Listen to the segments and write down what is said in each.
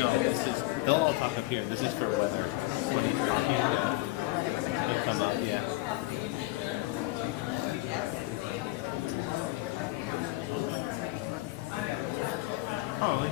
No, this is, they'll all talk up here. This is for weather. When he's talking, they'll come up, yeah. Oh,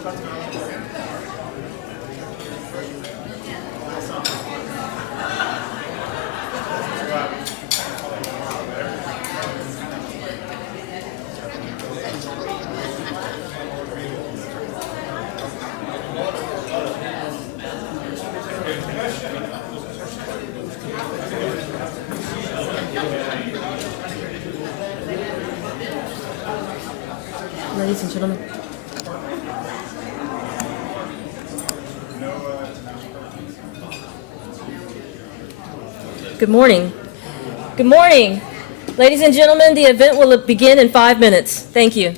Ladies and gentlemen. Good morning. Good morning. Ladies and gentlemen, the event will begin in 5 minutes. Thank you.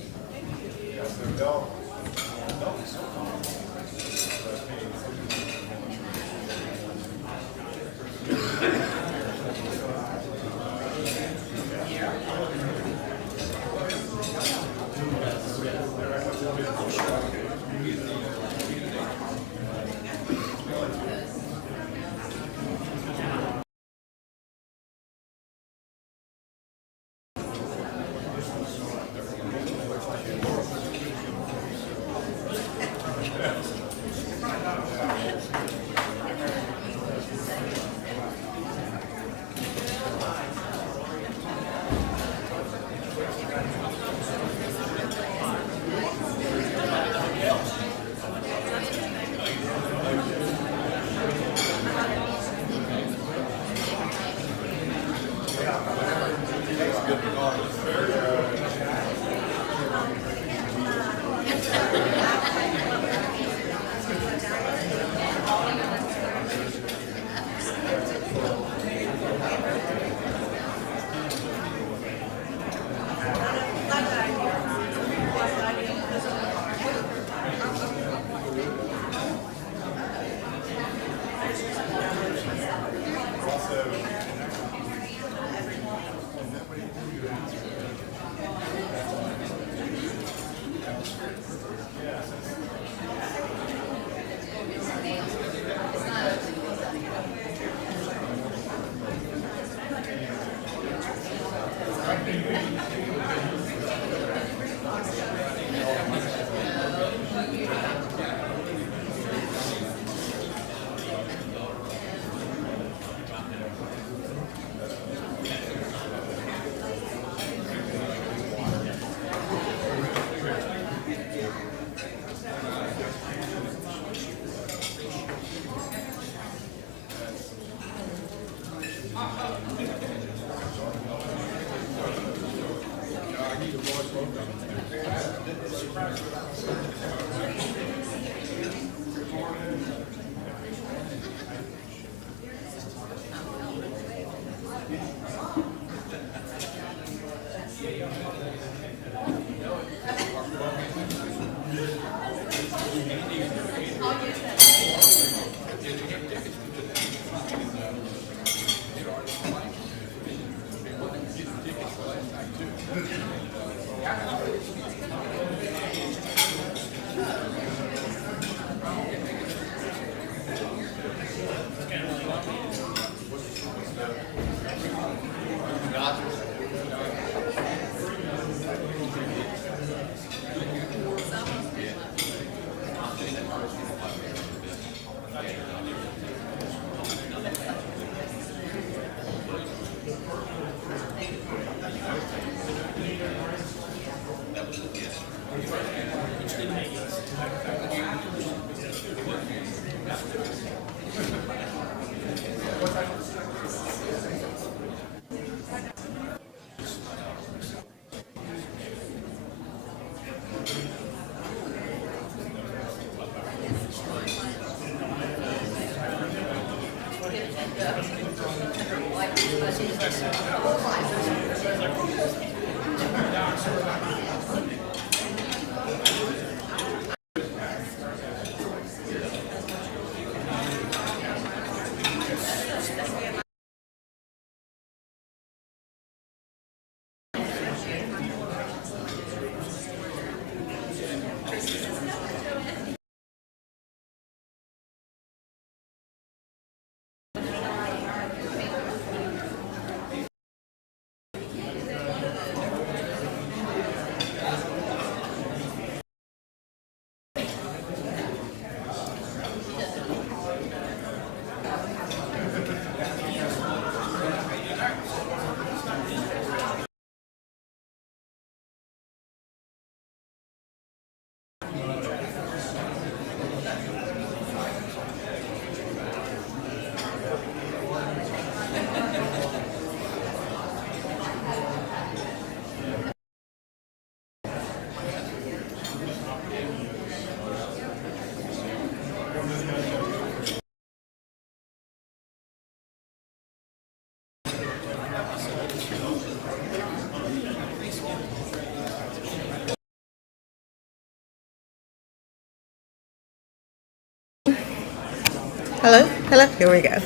Hello, hello, here we go.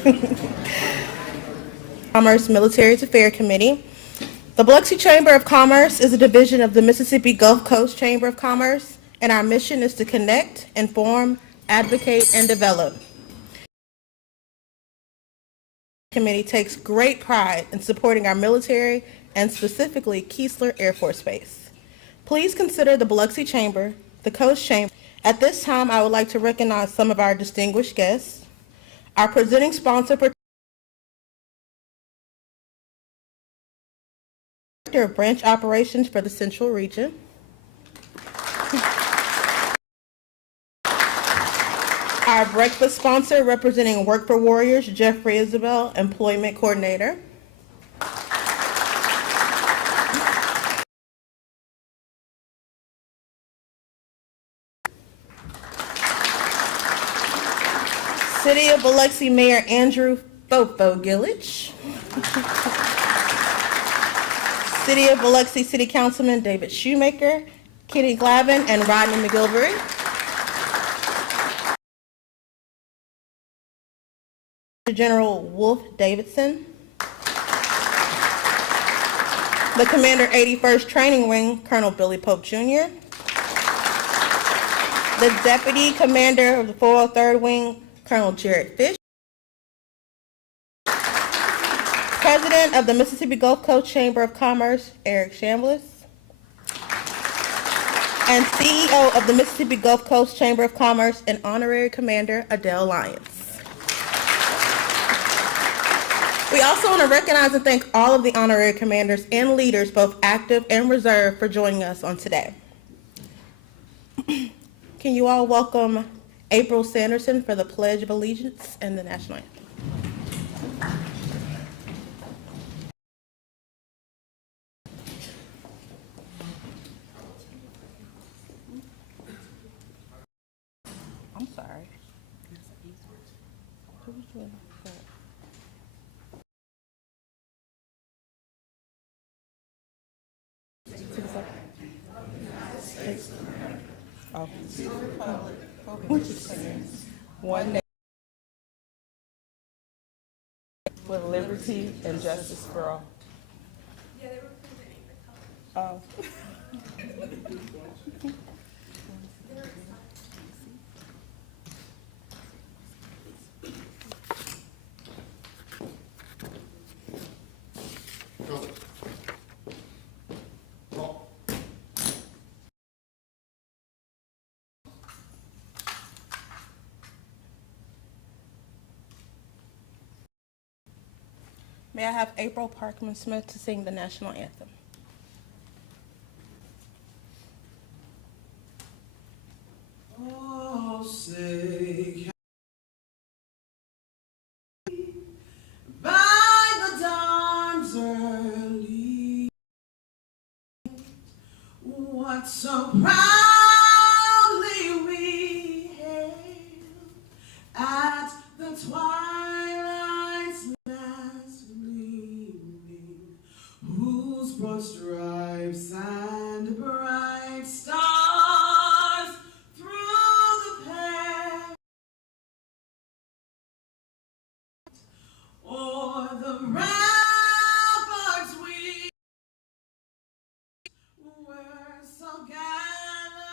Commerce Military Affairs Committee. The Biloxi Chamber of Commerce is a division of the Mississippi Gulf Coast Chamber of Commerce, and our mission is to connect, inform, advocate, and develop. The committee takes great pride in supporting our military and specifically Keesler Air Force Base. Please consider the Biloxi Chamber, the Coast Chamber. At this time, I would like to recognize some of our distinguished guests. Our presenting sponsor, Director of Branch Operations for the Central Region. Our breakfast sponsor, representing Work for Warriors, Jeffrey Isabel, Employment Coordinator. City of Biloxi Mayor Andrew Fofo Gillich. City of Biloxi City Councilman David Shoemaker, Kenny Glavin, and Rodney McGilvery. General Wolf Davidson. The Commander 81st Training Wing, Colonel Billy Pope Jr. The Deputy Commander of the 403rd Wing, Colonel Jared Fish. President of the Mississippi Gulf Coast Chamber of Commerce, Eric Chambliss. And CEO of the Mississippi Gulf Coast Chamber of Commerce and Honorary Commander, Adele Lyons. We also want to recognize and thank all of the honorary commanders and leaders, both active and reserve, for joining us on today. Can you all welcome April Sanderson for the Pledge of Allegiance and the National Anthem. I'm sorry. One nation with liberty and justice for all. Yeah, they were presenting the color. May I have April Parkman Smith to sing the national anthem? Oh, say by the dawn's early, what so proudly we hailed at the twilight's last gleaming, whose broad stripes and bright stars through the pear o'er the ramparts we were so gallant.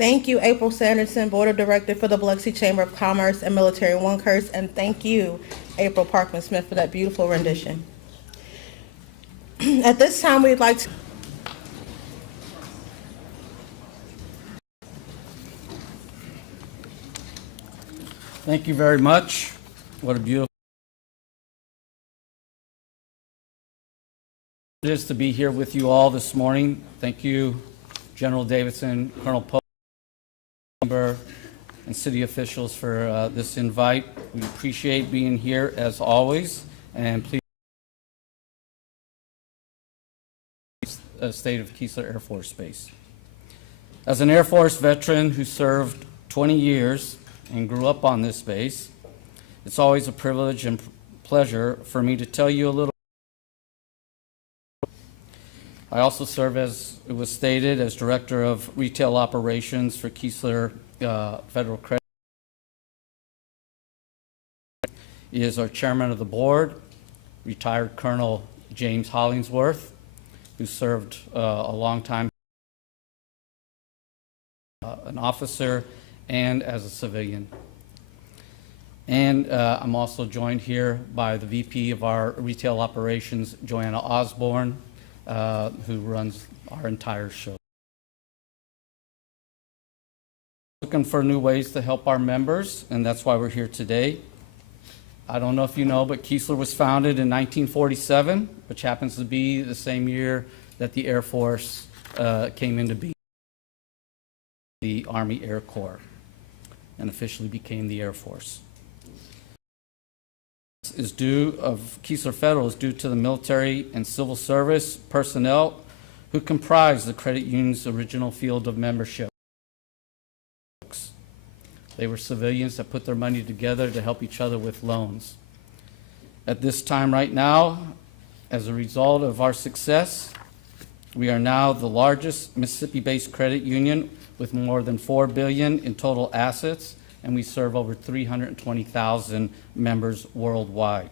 Thank you, April Sanderson, Board of Director for the Biloxi Chamber of Commerce and Military One-Curse, and thank you, April Parkman Smith, for that beautiful rendition. At this time, we'd like to Thank you very much. What a beautiful it is to be here with you all this morning. Thank you, General Davidson, Colonel Pope, and city officials for this invite. We appreciate being here as always, and please, State of Keesler Air Force Base. As an Air Force veteran who served 20 years and grew up on this base, it's always a privilege and pleasure for me to tell you a little. I also serve, as it was stated, as Director of Retail Operations for Keesler Federal Credit. He is our Chairman of the Board, retired Colonel James Hollingsworth, who served a long time an officer and as a civilian. And I'm also joined here by the VP of our Retail Operations, Joanna Osborne, who runs our entire show. Looking for new ways to help our members, and that's why we're here today. I don't know if you know, but Keesler was founded in 1947, which happens to be the same year that the Air Force came into being, the Army Air Corps, and officially became the Air Force. Keesler Federal is due to the military and civil service personnel who comprise the credit union's original field of membership. They were civilians that put their money together to help each other with loans. At this time right now, as a result of our success, we are now the largest Mississippi-based credit union with more than $4 billion in total assets, and we serve over 320,000 members worldwide.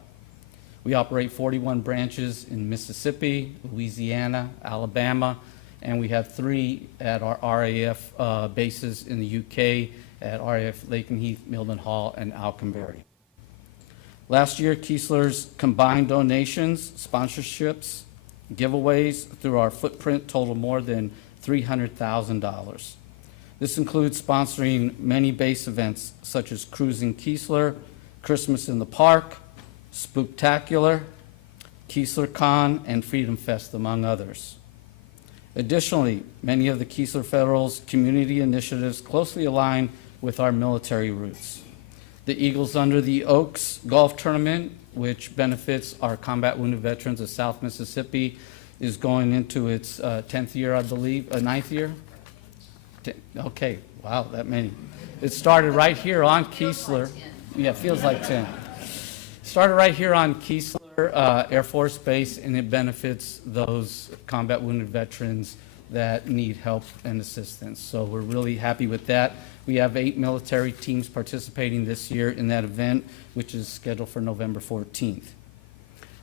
We operate 41 branches in Mississippi, Louisiana, Alabama, and we have 3 at our RAF bases in the UK at RAF Lakenheath, Milden Hall, and Alconbury. Last year, Keesler's combined donations, sponsorships, giveaways through our footprint total more than $300,000. This includes sponsoring many base events such as Cruising Keesler, Christmas in the Park, Spooktacular, Keesler Con, and Freedom Fest, among others. Additionally, many of the Keesler Federal's community initiatives closely align with our military roots. The Eagles Under the Oaks Golf Tournament, which benefits our combat wounded veterans of South Mississippi, is going into its 10th year, I believe, 9th year? Okay, wow, that many. It started right here on Keesler. Yeah, feels like 10. Started right here on Keesler Air Force Base, and it benefits those combat wounded veterans that need help and assistance. So we're really happy with that. We have 8 military teams participating this year in that event, which is scheduled for November 14th.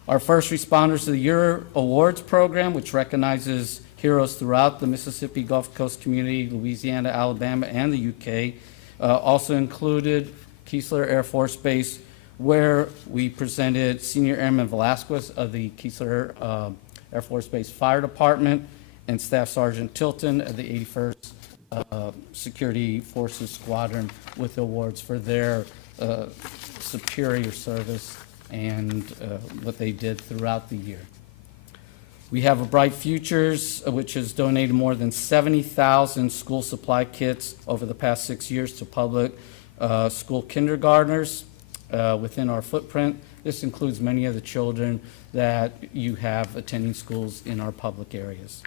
Our First Responders of the Year Awards program, which recognizes heroes throughout the Mississippi Gulf Coast community, Louisiana, Alabama, and the UK, also included Keesler Air Force Base, where we presented Senior Airman Velasquez of the Keesler Air Force Base Fire Department and Staff Sergeant Tilton of the 81st Security Forces Squadron with awards for their superior service and what they did throughout the year. We have a Bright Futures, which has donated more than 70,000 school supply kits over the past 6 years to public school kindergartners within our footprint. This includes many of the children that you have attending schools in our public areas.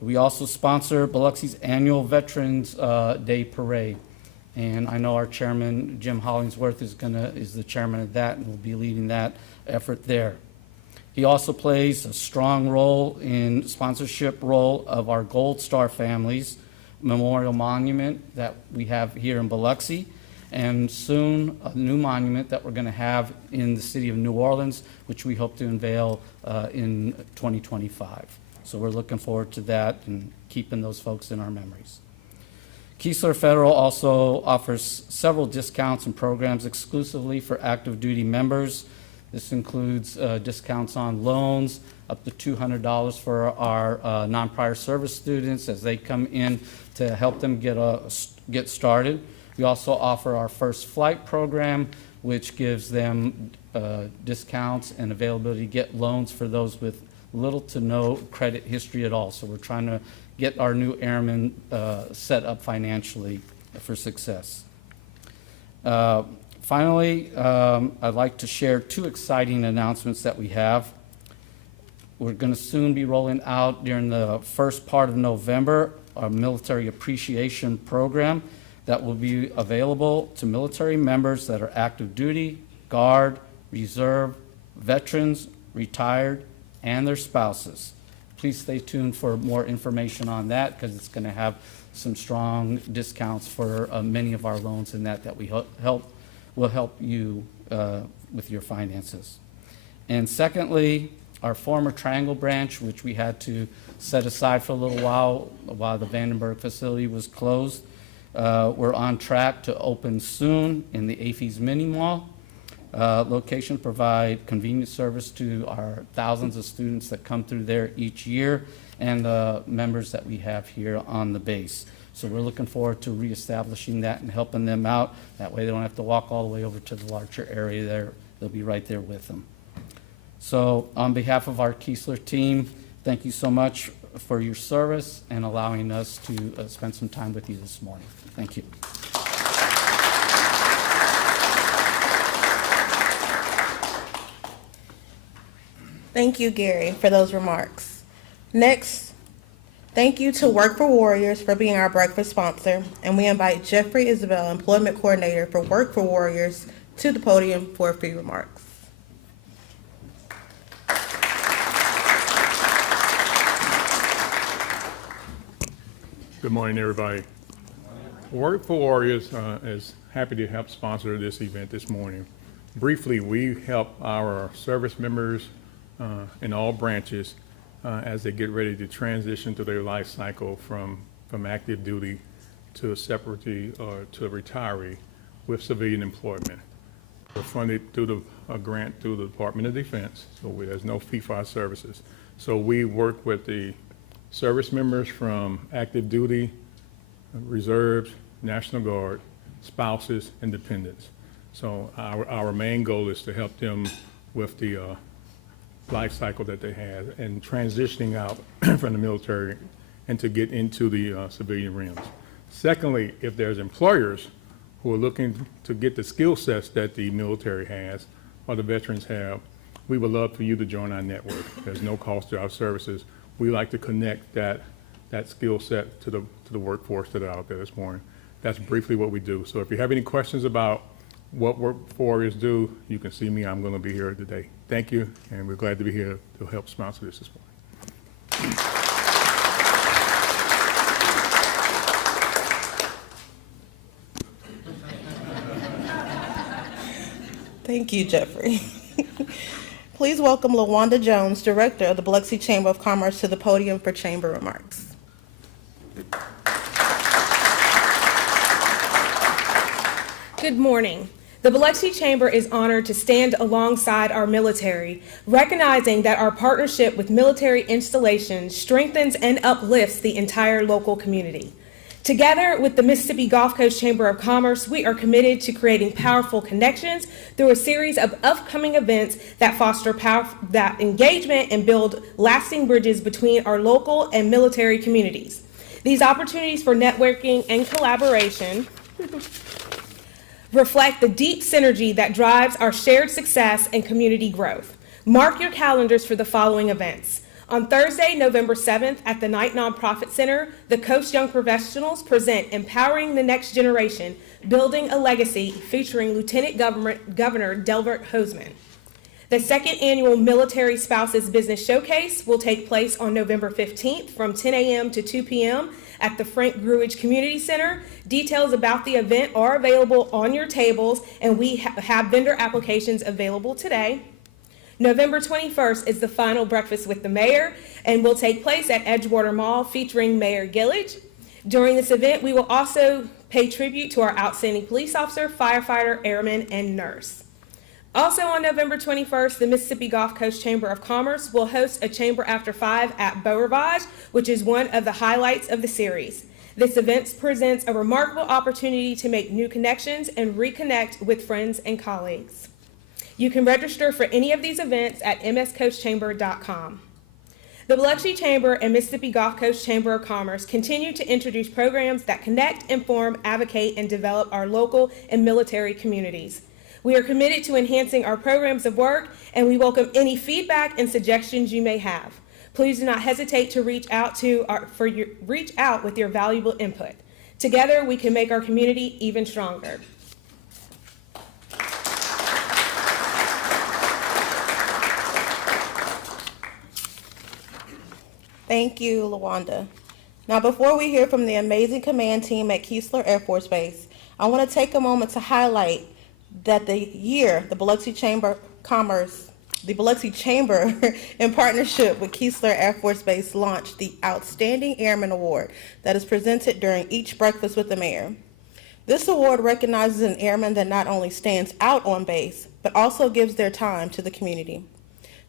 We also sponsor Biloxi's annual Veterans Day Parade. And I know our chairman, Jim Hollingsworth, is the chairman of that and will be leading that effort there. He also plays a strong role in sponsorship role of our Gold Star Families Memorial Monument that we have here in Biloxi, and soon a new monument that we're going to have in the city of New Orleans, which we hope to unveil in 2025. So we're looking forward to that and keeping those folks in our memories. Keesler Federal also offers several discounts and programs exclusively for active duty members. This includes discounts on loans, up to $200 for our non-prior service students as they come in to help them get started. We also offer our First Flight program, which gives them discounts and availability to get loans for those with little to no credit history at all. So we're trying to get our new airmen set up financially for success. Finally, I'd like to share two exciting announcements that we have. We're going to soon be rolling out during the first part of November our military appreciation program that will be available to military members that are active duty, guard, reserve, veterans, retired, and their spouses. Please stay tuned for more information on that because it's going to have some strong discounts for many of our loans in that we will help you with your finances. And secondly, our former Triangle branch, which we had to set aside for a little while the Vandenberg facility was closed, we're on track to open soon in the AFES Mini Mall. Location provide convenient service to our thousands of students that come through there each year and the members that we have here on the base. So we're looking forward to reestablishing that and helping them out. That way they don't have to walk all the way over to the larger area there. They'll be right there with them. So on behalf of our Keesler team, thank you so much for your service and allowing us to spend some time with you this morning. Thank you. Thank you, Gary, for those remarks. Next, thank you to Work for Warriors for being our breakfast sponsor, and we invite Jeffrey Isabel, Employment Coordinator for Work for Warriors, to the podium for a few remarks. Good morning, everybody. Work for Warriors is happy to help sponsor this event this morning. Briefly, we help our service members in all branches as they get ready to transition through their life cycle from active duty to a separately or to a retiree with civilian employment. We're funded through a grant through the Department of Defense, so there's no fee for our services. So we work with the service members from active duty, reserves, National Guard, spouses, and dependents. So our main goal is to help them with the life cycle that they have and transitioning out from the military and to get into the civilian realms. Secondly, if there's employers who are looking to get the skill sets that the military has or the veterans have, we would love for you to join our network. There's no cost to our services. We like to connect that skill set to the workforce that are out there this morning. That's briefly what we do. So if you have any questions about what Work for Warriors do, you can see me. I'm going to be here today. Thank you, and we're glad to be here to help sponsor this morning. Thank you, Jeffrey. Please welcome LaWanda Jones, Director of the Biloxi Chamber of Commerce, to the podium for chamber remarks. Good morning. The Biloxi Chamber is honored to stand alongside our military, recognizing that our partnership with military installations strengthens and uplifts the entire local community. Together with the Mississippi Gulf Coast Chamber of Commerce, we are committed to creating powerful connections through a series of upcoming events that foster that engagement and build lasting bridges between our local and military communities. These opportunities for networking and collaboration reflect the deep synergy that drives our shared success and community growth. Mark your calendars for the following events. On Thursday, November 7th at the Knight Nonprofit Center, the Coast Young Professionals present Empowering the Next Generation, Building a Legacy, featuring Lieutenant Governor Delbert Hoseman. The second annual Military Spouses Business Showcase will take place on November 15th from 10 a.m. to 2 p.m. at the Frank Gruidge Community Center. Details about the event are available on your tables, and we have vendor applications available today. November 21st is the final breakfast with the mayor and will take place at Edgewater Mall featuring Mayor Gillage. During this event, we will also pay tribute to our outstanding police officer, firefighter, airman, and nurse. Also on November 21st, the Mississippi Gulf Coast Chamber of Commerce will host a Chamber After 5 at Beau Rivage, which is one of the highlights of the series. This event presents a remarkable opportunity to make new connections and reconnect with friends and colleagues. You can register for any of these events at mscoastchamber.com. The Biloxi Chamber and Mississippi Gulf Coast Chamber of Commerce continue to introduce programs that connect, inform, advocate, and develop our local and military communities. We are committed to enhancing our programs of work, and we welcome any feedback and suggestions you may have. Please do not hesitate to reach out with your valuable input. Together, we can make our community even stronger. Thank you, LaWanda. Now, before we hear from the amazing command team at Keesler Air Force Base, I want to take a moment to highlight that the Biloxi Chamber, in partnership with Keesler Air Force Base, launched the Outstanding Airman Award that is presented during each breakfast with the mayor. This award recognizes an airman that not only stands out on base, but also gives their time to the community.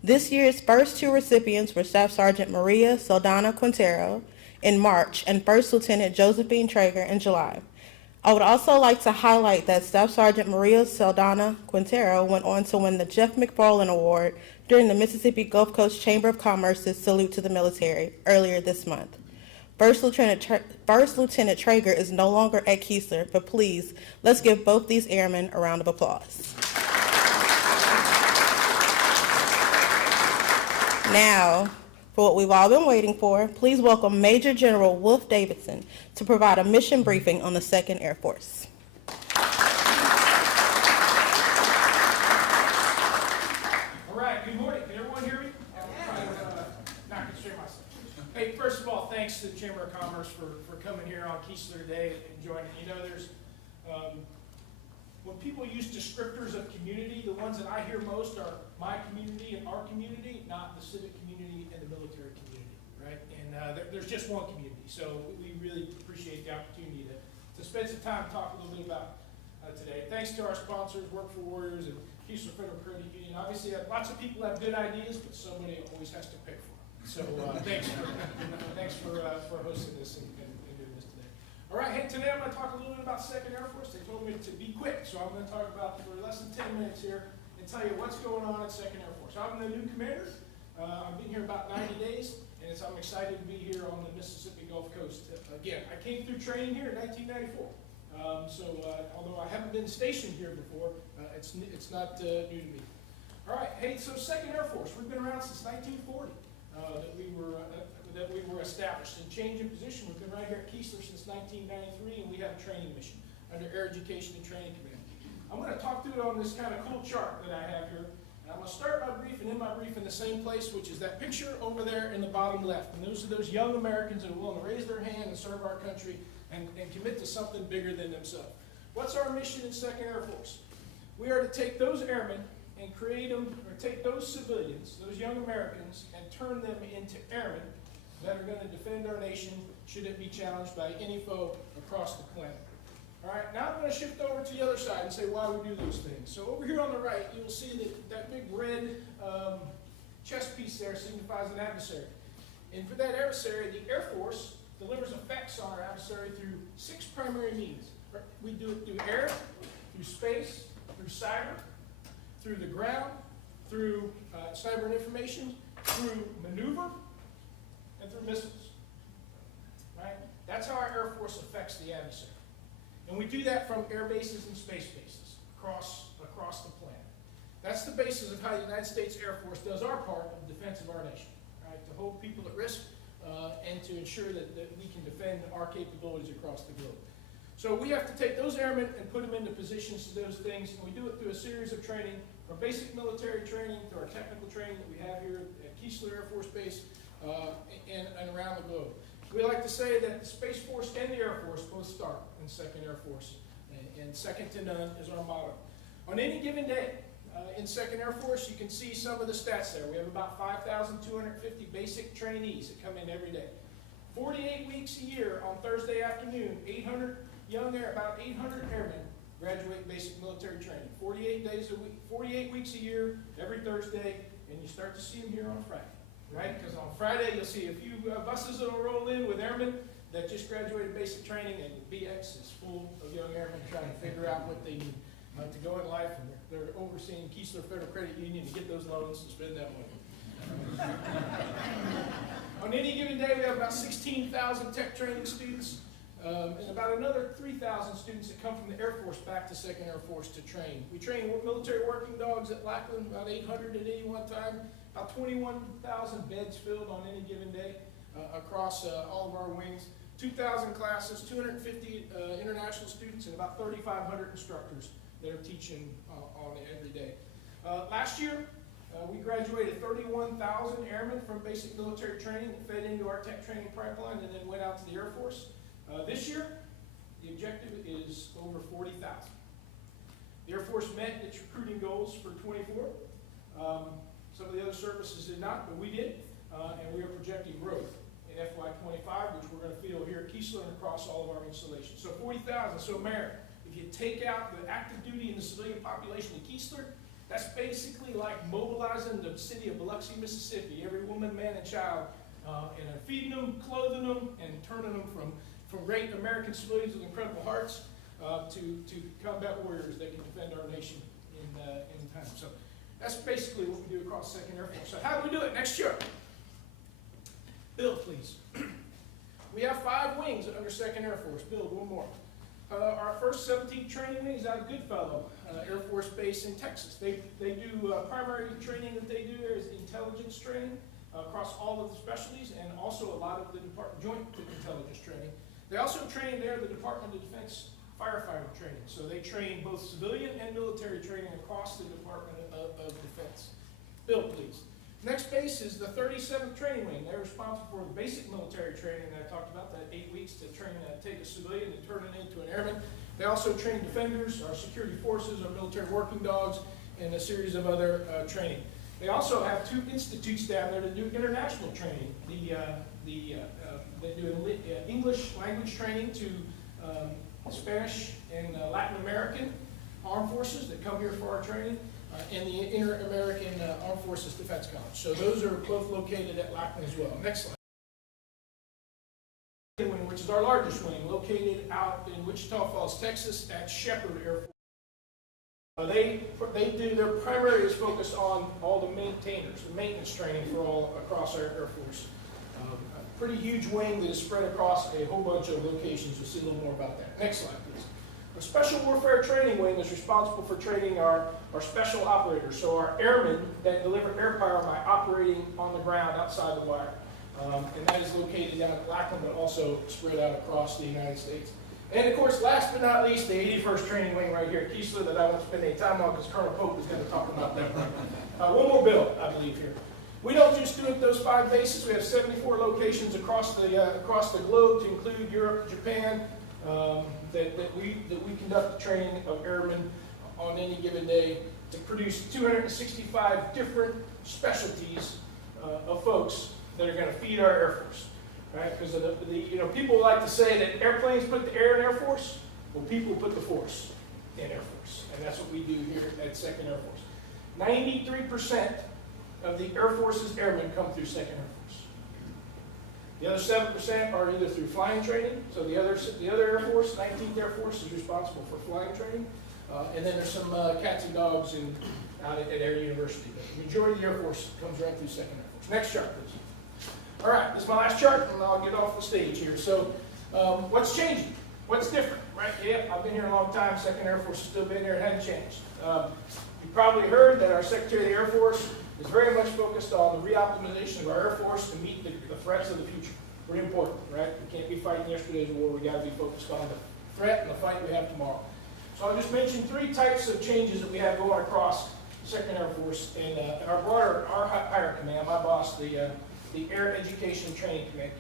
This year's first two recipients were Staff Sergeant Maria Saldana Quintero in March and First Lieutenant Josephine Traeger in July. I would also like to highlight that Staff Sergeant Maria Saldana Quintero went on to win the Jeff McFarland Award during the Mississippi Gulf Coast Chamber of Commerce's Salute to the Military earlier this month. First Lieutenant Traeger is no longer at Keesler, but please, let's give both these airmen a round of applause. Now, for what we've all been waiting for, please welcome Major General Wolf Davidson to provide a mission briefing on the 2nd Air Force. All right, good morning. Can everyone hear me? Not constrain myself. Hey, first of all, thanks to the Chamber of Commerce for coming here on Keesler today and joining. You know, there's when people use descriptors of community, the ones that I hear most are my community and our community, not the civic community and the military community, right? And there's just one community, so we really appreciate the opportunity to spend some time and talk a little bit about today. Thanks to our sponsors, Work for Warriors and Keesler Federal Credit Union. Obviously, lots of people have good ideas, but somebody always has to pay for them. So thanks for hosting this and doing this today. All right, hey, today I'm going to talk a little bit about 2nd Air Force. They told me to be quick, so I'm going to talk about for less than 10 minutes here and tell you what's going on at 2nd Air Force. I'm the new commander. I've been here about 90 days, and I'm excited to be here on the Mississippi Gulf Coast. Again, I came through training here in 1994. Although I haven't been stationed here before, it's not new to me. All right, hey, so 2nd Air Force, we've been around since 1940 that we were established. And change in position, we've been right here at Keesler since 1993, and we have a training mission under Air Education and Training Command. I'm going to talk through it on this kind of cool chart that I have here. And I'm going to start my brief and end my brief in the same place, which is that picture over there in the bottom left. And those are those young Americans that are willing to raise their hand and serve our country and commit to something bigger than themselves. What's our mission in 2nd Air Force? We are to take those airmen and create them, or take those civilians, those young Americans, and turn them into airmen that are going to defend our nation should it be challenged by any foe across the planet. All right, now I'm going to shift over to the other side and say why we do those things. So over here on the right, you'll see that big red chest piece there signifies an adversary. And for that adversary, the Air Force delivers effects on our adversary through 6 primary means. We do it through air, through space, through cyber, through the ground, through cyber and information, through maneuver, and through missiles. Right? That's how our Air Force affects the adversary. And we do that from air bases and space bases across the planet. That's the basis of how the United States Air Force does our part of defense of our nation, right? To hold people at risk and to ensure that we can defend our capabilities across the globe. So we have to take those airmen and put them into positions to those things, and we do it through a series of training, from basic military training to our technical training that we have here at Keesler Air Force Base and around the globe. We like to say that the Space Force and the Air Force both start in 2nd Air Force, and second to none is our motto. On any given day in 2nd Air Force, you can see some of the stats there. We have about 5,250 basic trainees that come in every day. 48 weeks a year on Thursday afternoon, 800 about 800 airmen graduate basic military training. 48 days a week, 48 weeks a year, every Thursday, and you start to see them here on Friday, right? Because on Friday you'll see a few buses that'll roll in with airmen that just graduated basic training, and BX is full of young airmen trying to figure out what they need to go in life, and they're overseeing Keesler Federal Credit Union to get those loans to spend that money. On any given day, we have about 16,000 tech training students, and about another 3,000 students that come from the Air Force back to 2nd Air Force to train. We train military working dogs at Lackland, about 800 at any one time, about 21,000 beds filled on any given day across all of our wings, 2,000 classes, 250 international students, and about 3,500 instructors that are teaching on every day. Last year, we graduated 31,000 airmen from basic military training that fed into our tech training pipeline and then went out to the Air Force. This year, the objective is over 40,000. The Air Force met its recruiting goals for 24. Some of the other services did not, but we did, and we are projecting growth in FY25, which we're going to feel here at Keesler and across all of our installations. So 40,000. So Mayor, if you take out the active duty and the civilian population in Keesler, that's basically like mobilizing the city of Biloxi, Mississippi, every woman, man, and child, and feeding them, clothing them, and turning them from great American civilians with incredible hearts to combat warriors that can defend our nation in time. So that's basically what we do across 2nd Air Force. So how do we do it next year? Bill, please. We have 5 wings under 2nd Air Force. Bill, one more. Our first 17th training wing is out of Goodfellow Air Force Base in Texas. They do primary training that they do there is intelligence training across all of the specialties, and also a lot of the joint intelligence training. They also train there the Department of Defense firefighter training. So they train both civilian and military training across the Department of Defense. Bill, please. Next base is the 37th Training Wing. They're responsible for the basic military training that I talked about, that 8 weeks to train take a civilian and turn it into an airman. They also train defenders, our security forces, our military working dogs, and a series of other training. They also have 2 institutes down there that do international training. They do English language training to Spanish and Latin American armed forces that come here for our training. And the Inter-American Armed Forces Defense College. So those are both located at Lackland as well. Next slide. Which is our largest wing, located out in Wichita Falls, Texas, at Shepherd Air Force. Their primary is focused on all the maintainers, the maintenance training for all across our Air Force. A pretty huge wing that is spread across a whole bunch of locations. You'll see a little more about that. Next slide, please. Our Special Warfare Training Wing is responsible for training our special operators, so our airmen that deliver air power by operating on the ground outside the wire. And that is located down at Lackland, but also spread out across the United States. And of course, last but not least, the 81st Training Wing right here at Keesler that I won't spend any time on because Colonel Pope is going to talk about that. One more bill, I believe, here. We don't just do it those 5 bases. We have 74 locations across the globe, to include Europe, Japan, that we conduct the training of airmen on any given day to produce 265 different specialties of folks that are going to feed our Air Force, right? Because people like to say that airplanes put the air in Air Force. Well, people put the force in Air Force, and that's what we do here at 2nd Air Force. 93% of the Air Force's airmen come through 2nd Air Force. The other 7% are either through flying training. So the other Air Force, 19th Air Force, is responsible for flying training. And then there's some cats and dogs out at Air University. But the majority of the Air Force comes right through 2nd Air Force. Next chart, please. All right, this is my last chart, and I'll get off the stage here. So what's changing? What's different, right? Yeah, I've been here a long time. 2nd Air Force has still been there. It hasn't changed. You probably heard that our Secretary of the Air Force is very much focused on the reoptimization of our Air Force to meet the threats of the future. Pretty important, right? We can't be fighting yesterday's war. We got to be focused on the threat and the fight we have tomorrow. So I'll just mention 3 types of changes that we have going across 2nd Air Force and our higher command, my boss, the Air Education Training Command.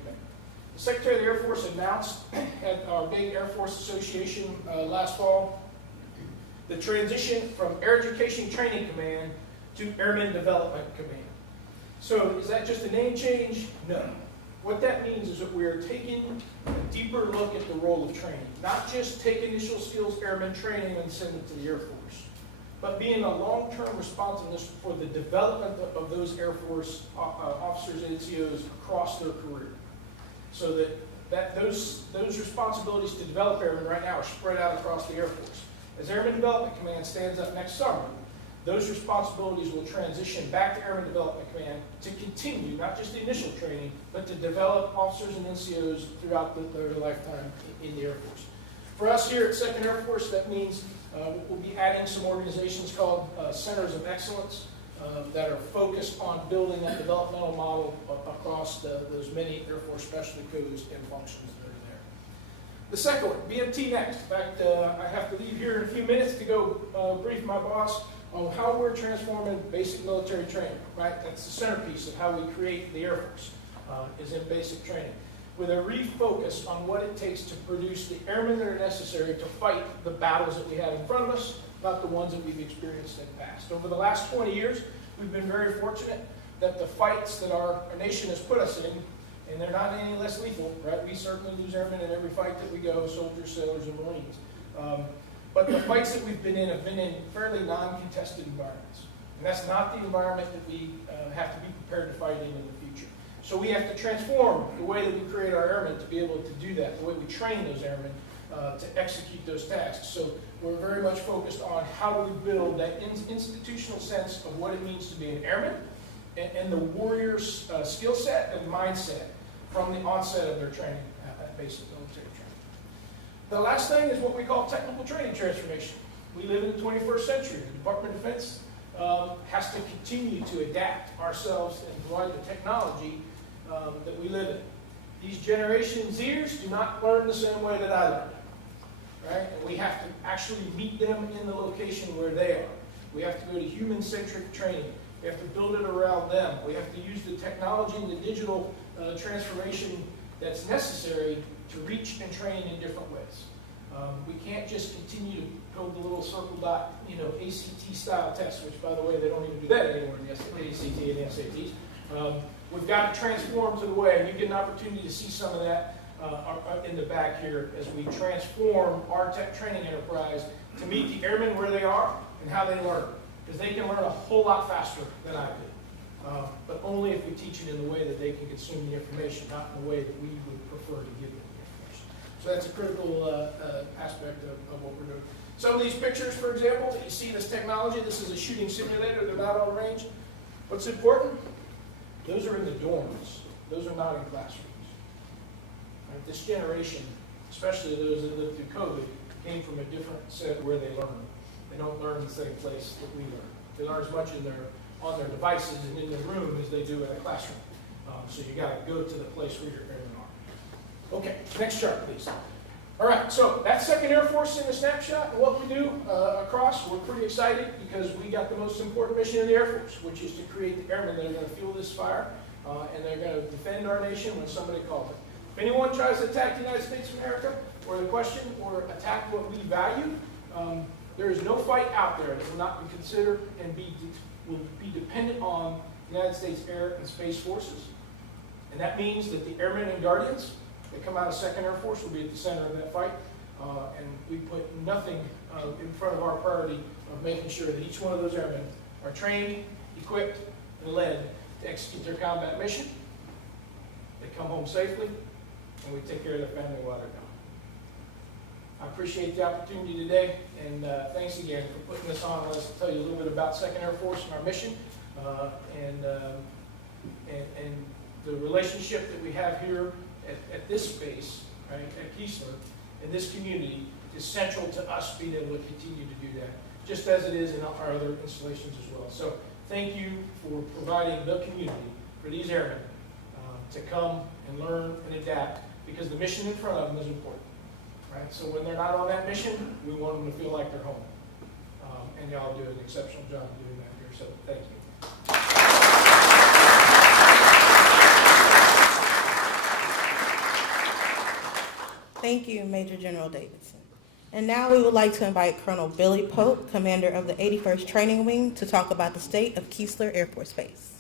The Secretary of the Air Force announced at our big Air Force Association last fall the transition from Air Education Training Command to Airman Development Command. So is that just a name change? No. What that means is that we are taking a deeper look at the role of training, not just take initial skills airman training and send it to the Air Force, but being a long-term responsiveness for the development of those Air Force officers and NCOs across their career. So that those responsibilities to develop airmen right now are spread out across the Air Force. As Airman Development Command stands up next summer, those responsibilities will transition back to Airman Development Command to continue, not just the initial training, but to develop officers and NCOs throughout their lifetime in the Air Force. For us here at 2nd Air Force, that means we'll be adding some organizations called Centers of Excellence that are focused on building that developmental model across those many Air Force specialty codes and functions that are there. The second one, BMT Next. In fact, I have to leave here in a few minutes to go brief my boss on how we're transforming basic military training, right? That's the centerpiece of how we create the Air Force, is in basic training, with a refocus on what it takes to produce the airmen that are necessary to fight the battles that we have in front of us, not the ones that we've experienced in the past. Over the last 20 years, we've been very fortunate that the fights that our nation has put us in, and they're not any less lethal, right? We certainly lose airmen in every fight that we go, soldiers, sailors, and Marines. But the fights that we've been in have been in fairly non-contested environments. And that's not the environment that we have to be prepared to fight in the future. So we have to transform the way that we create our airmen to be able to do that, the way we train those airmen to execute those tasks. So we're very much focused on how do we build that institutional sense of what it means to be an airman and the warrior's skill set and mindset from the onset of their training at basic military training. The last thing is what we call technical training transformation. We live in the 21st century. The Department of Defense has to continue to adapt ourselves and provide the technology that we live in. These Generation Zers do not learn the same way that I learned, right? And we have to actually meet them in the location where they are. We have to go to human-centric training. We have to build it around them. We have to use the technology and the digital transformation that's necessary to reach and train in different ways. We can't just continue to build the little circle dot, ACT style tests, which by the way, they don't even do that anymore in the ACT and the SATs. We've got to transform to the way, and you get an opportunity to see some of that in the back here as we transform our tech training enterprise to meet the airmen where they are and how they learn. Because they can learn a whole lot faster than I did. But only if we teach it in the way that they can consume the information, not in the way that we would prefer to give them the information. So that's a critical aspect of what we're doing. Some of these pictures, for example, that you see this technology, this is a shooting simulator, they're not on range. What's important? Those are in the dorms. Those are not in classrooms. Right? This generation, especially those that lived through COVID, came from a different set where they learn. They don't learn in the same place that we learn. They learn as much on their devices and in their room as they do in a classroom. So you got to go to the place where your airmen are. Okay, next chart, please. All right, so that's 2nd Air Force in a snapshot. And what we do across, we're pretty excited because we got the most important mission in the Air Force, which is to create the airmen that are going to fuel this fire, and they're going to defend our nation when somebody calls it. If anyone tries to attack the United States of America, or the question, or attack what we value, there is no fight out there that will not be considered and will be dependent on the United States Air and Space Forces. And that means that the airmen and guardians that come out of 2nd Air Force will be at the center of that fight. And we put nothing in front of our priority of making sure that each one of those airmen are trained, equipped, and led to execute their combat mission. They come home safely, and we take care of their family while they're gone. I appreciate the opportunity today, and thanks again for putting this on. Let's tell you a little bit about 2nd Air Force and our mission, and the relationship that we have here at this space, right, at Keesler, in this community, is central to us being able to continue to do that, just as it is in our other installations as well. So thank you for providing the community for these airmen to come and learn and adapt, because the mission in front of them is important. Right? So when they're not on that mission, we want them to feel like they're home. And y'all do an exceptional job doing that here, so thank you. Thank you, Major General Davidson. And now we would like to invite Colonel Billy Pope, commander of the 81st Training Wing, to talk about the State of Keesler Air Force Base.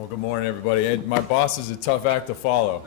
Well, good morning, everybody. My boss is a tough act to follow,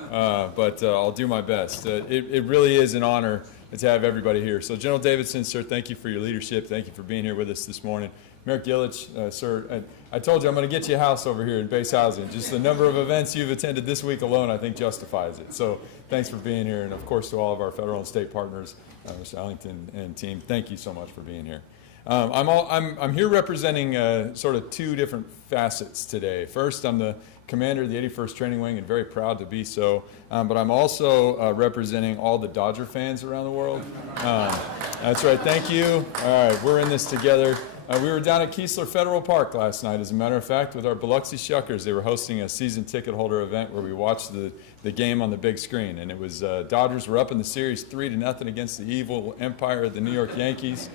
but I'll do my best. It really is an honor to have everybody here. So, General Davidson, sir, thank you for your leadership. Thank you for being here with us this morning. Mayor Gillich, sir, I told you I'm going to get you a house over here in base housing. Just the number of events you've attended this week alone, I think, justifies it. So, thanks for being here, and of course to all of our federal and state partners, Mr. Ellington and team. Thank you so much for being here. I'm here representing sort of two different facets today. First, I'm the commander of the 81st Training Wing and very proud to be so, but I'm also representing all the Dodger fans around the world. That's right, thank you. All right, we're in this together. We were down at Keesler Federal Park last night, as a matter of fact, with our Biloxi Shuckers. They were hosting a season ticket holder event where we watched the game on the big screen, and it was Dodgers were up in the series 3-0 against the evil empire of the New York Yankees.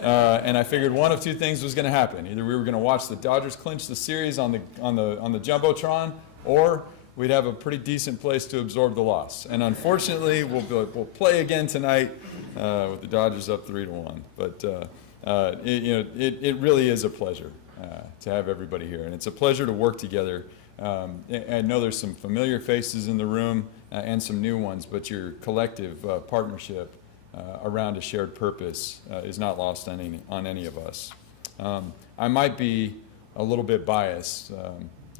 And I figured one of two things was going to happen. Either we were going to watch the Dodgers clinch the series on the Jumbotron, or we'd have a pretty decent place to absorb the loss. And unfortunately, we'll play again tonight with the Dodgers up 3-1. But it really is a pleasure to have everybody here, and it's a pleasure to work together. I know there's some familiar faces in the room and some new ones, but your collective partnership around a shared purpose is not lost on any of us. I might be a little bit biased.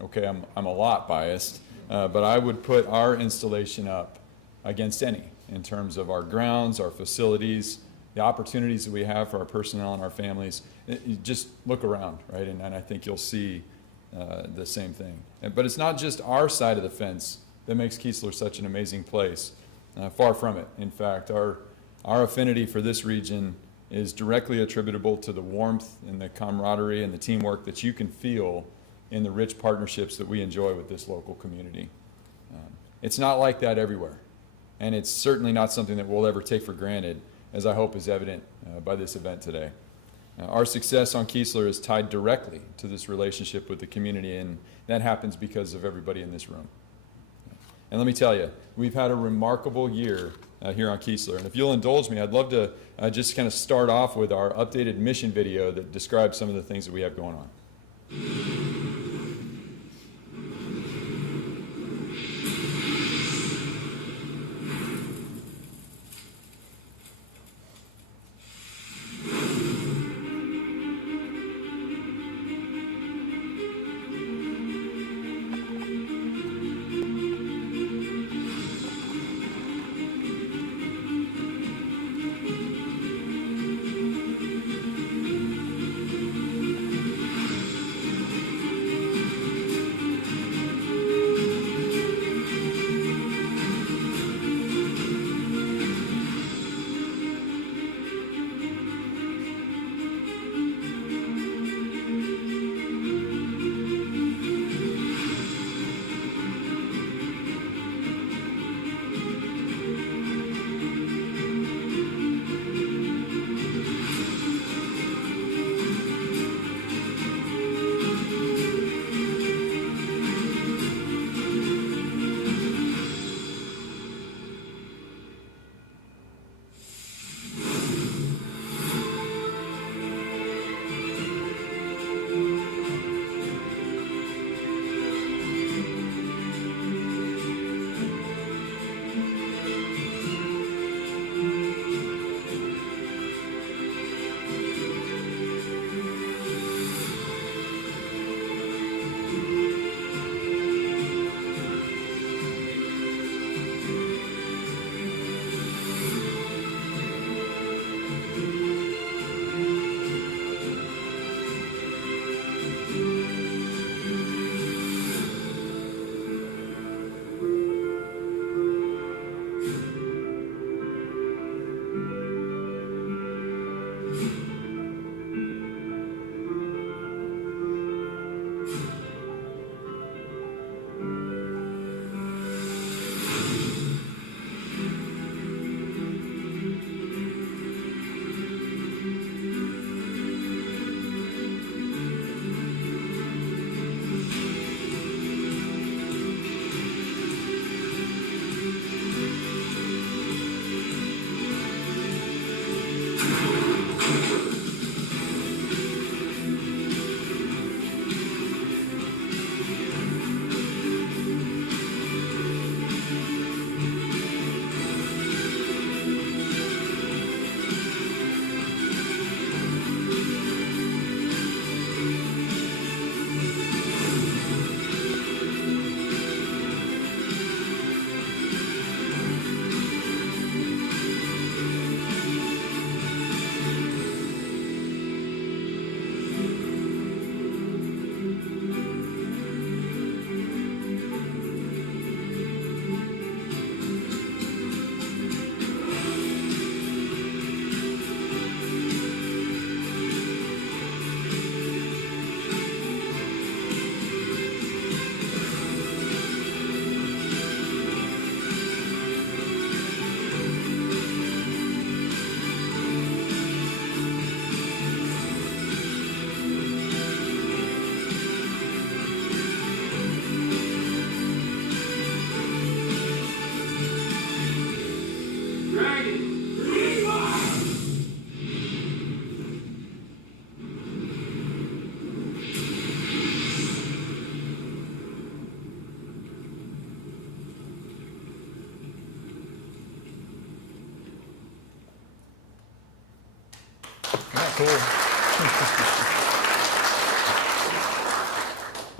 Okay, I'm a lot biased, but I would put our installation up against any in terms of our grounds, our facilities, the opportunities that we have for our personnel and our families. You just look around, right, and I think you'll see the same thing. But it's not just our side of the fence that makes Keesler such an amazing place. Far from it. In fact, our affinity for this region is directly attributable to the warmth and the camaraderie and the teamwork that you can feel in the rich partnerships that we enjoy with this local community. It's not like that everywhere, and it's certainly not something that we'll ever take for granted, as I hope is evident by this event today. Our success on Keesler is tied directly to this relationship with the community, and that happens because of everybody in this room. And let me tell you, we've had a remarkable year here on Keesler. And if you'll indulge me, I'd love to just kind of start off with our updated mission video that describes some of the things that we have going on.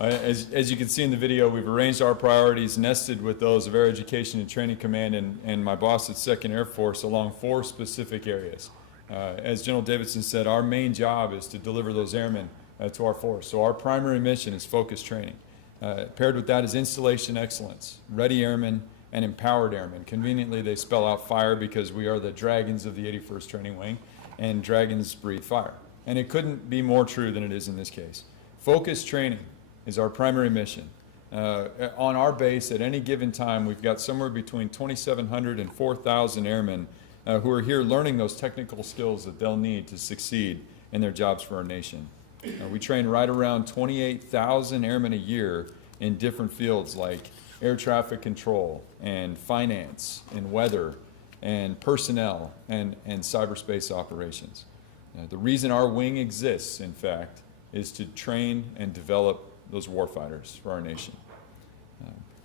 As you can see in the video, we've arranged our priorities nested with those of Air Education and Training Command and my boss at 2nd Air Force along 4 specific areas. As General Davidson said, our main job is to deliver those airmen to our force. So our primary mission is focused training. Paired with that is installation excellence, ready airmen, and empowered airmen. Conveniently, they spell out fire because we are the dragons of the 81st Training Wing, and dragons breathe fire. And it couldn't be more true than it is in this case. Focused training is our primary mission. On our base, at any given time, we've got somewhere between 2,700 and 4,000 airmen who are here learning those technical skills that they'll need to succeed in their jobs for our nation. We train right around 28,000 airmen a year in different fields like air traffic control and finance and weather and personnel and cyberspace operations. The reason our wing exists, in fact, is to train and develop those warfighters for our nation.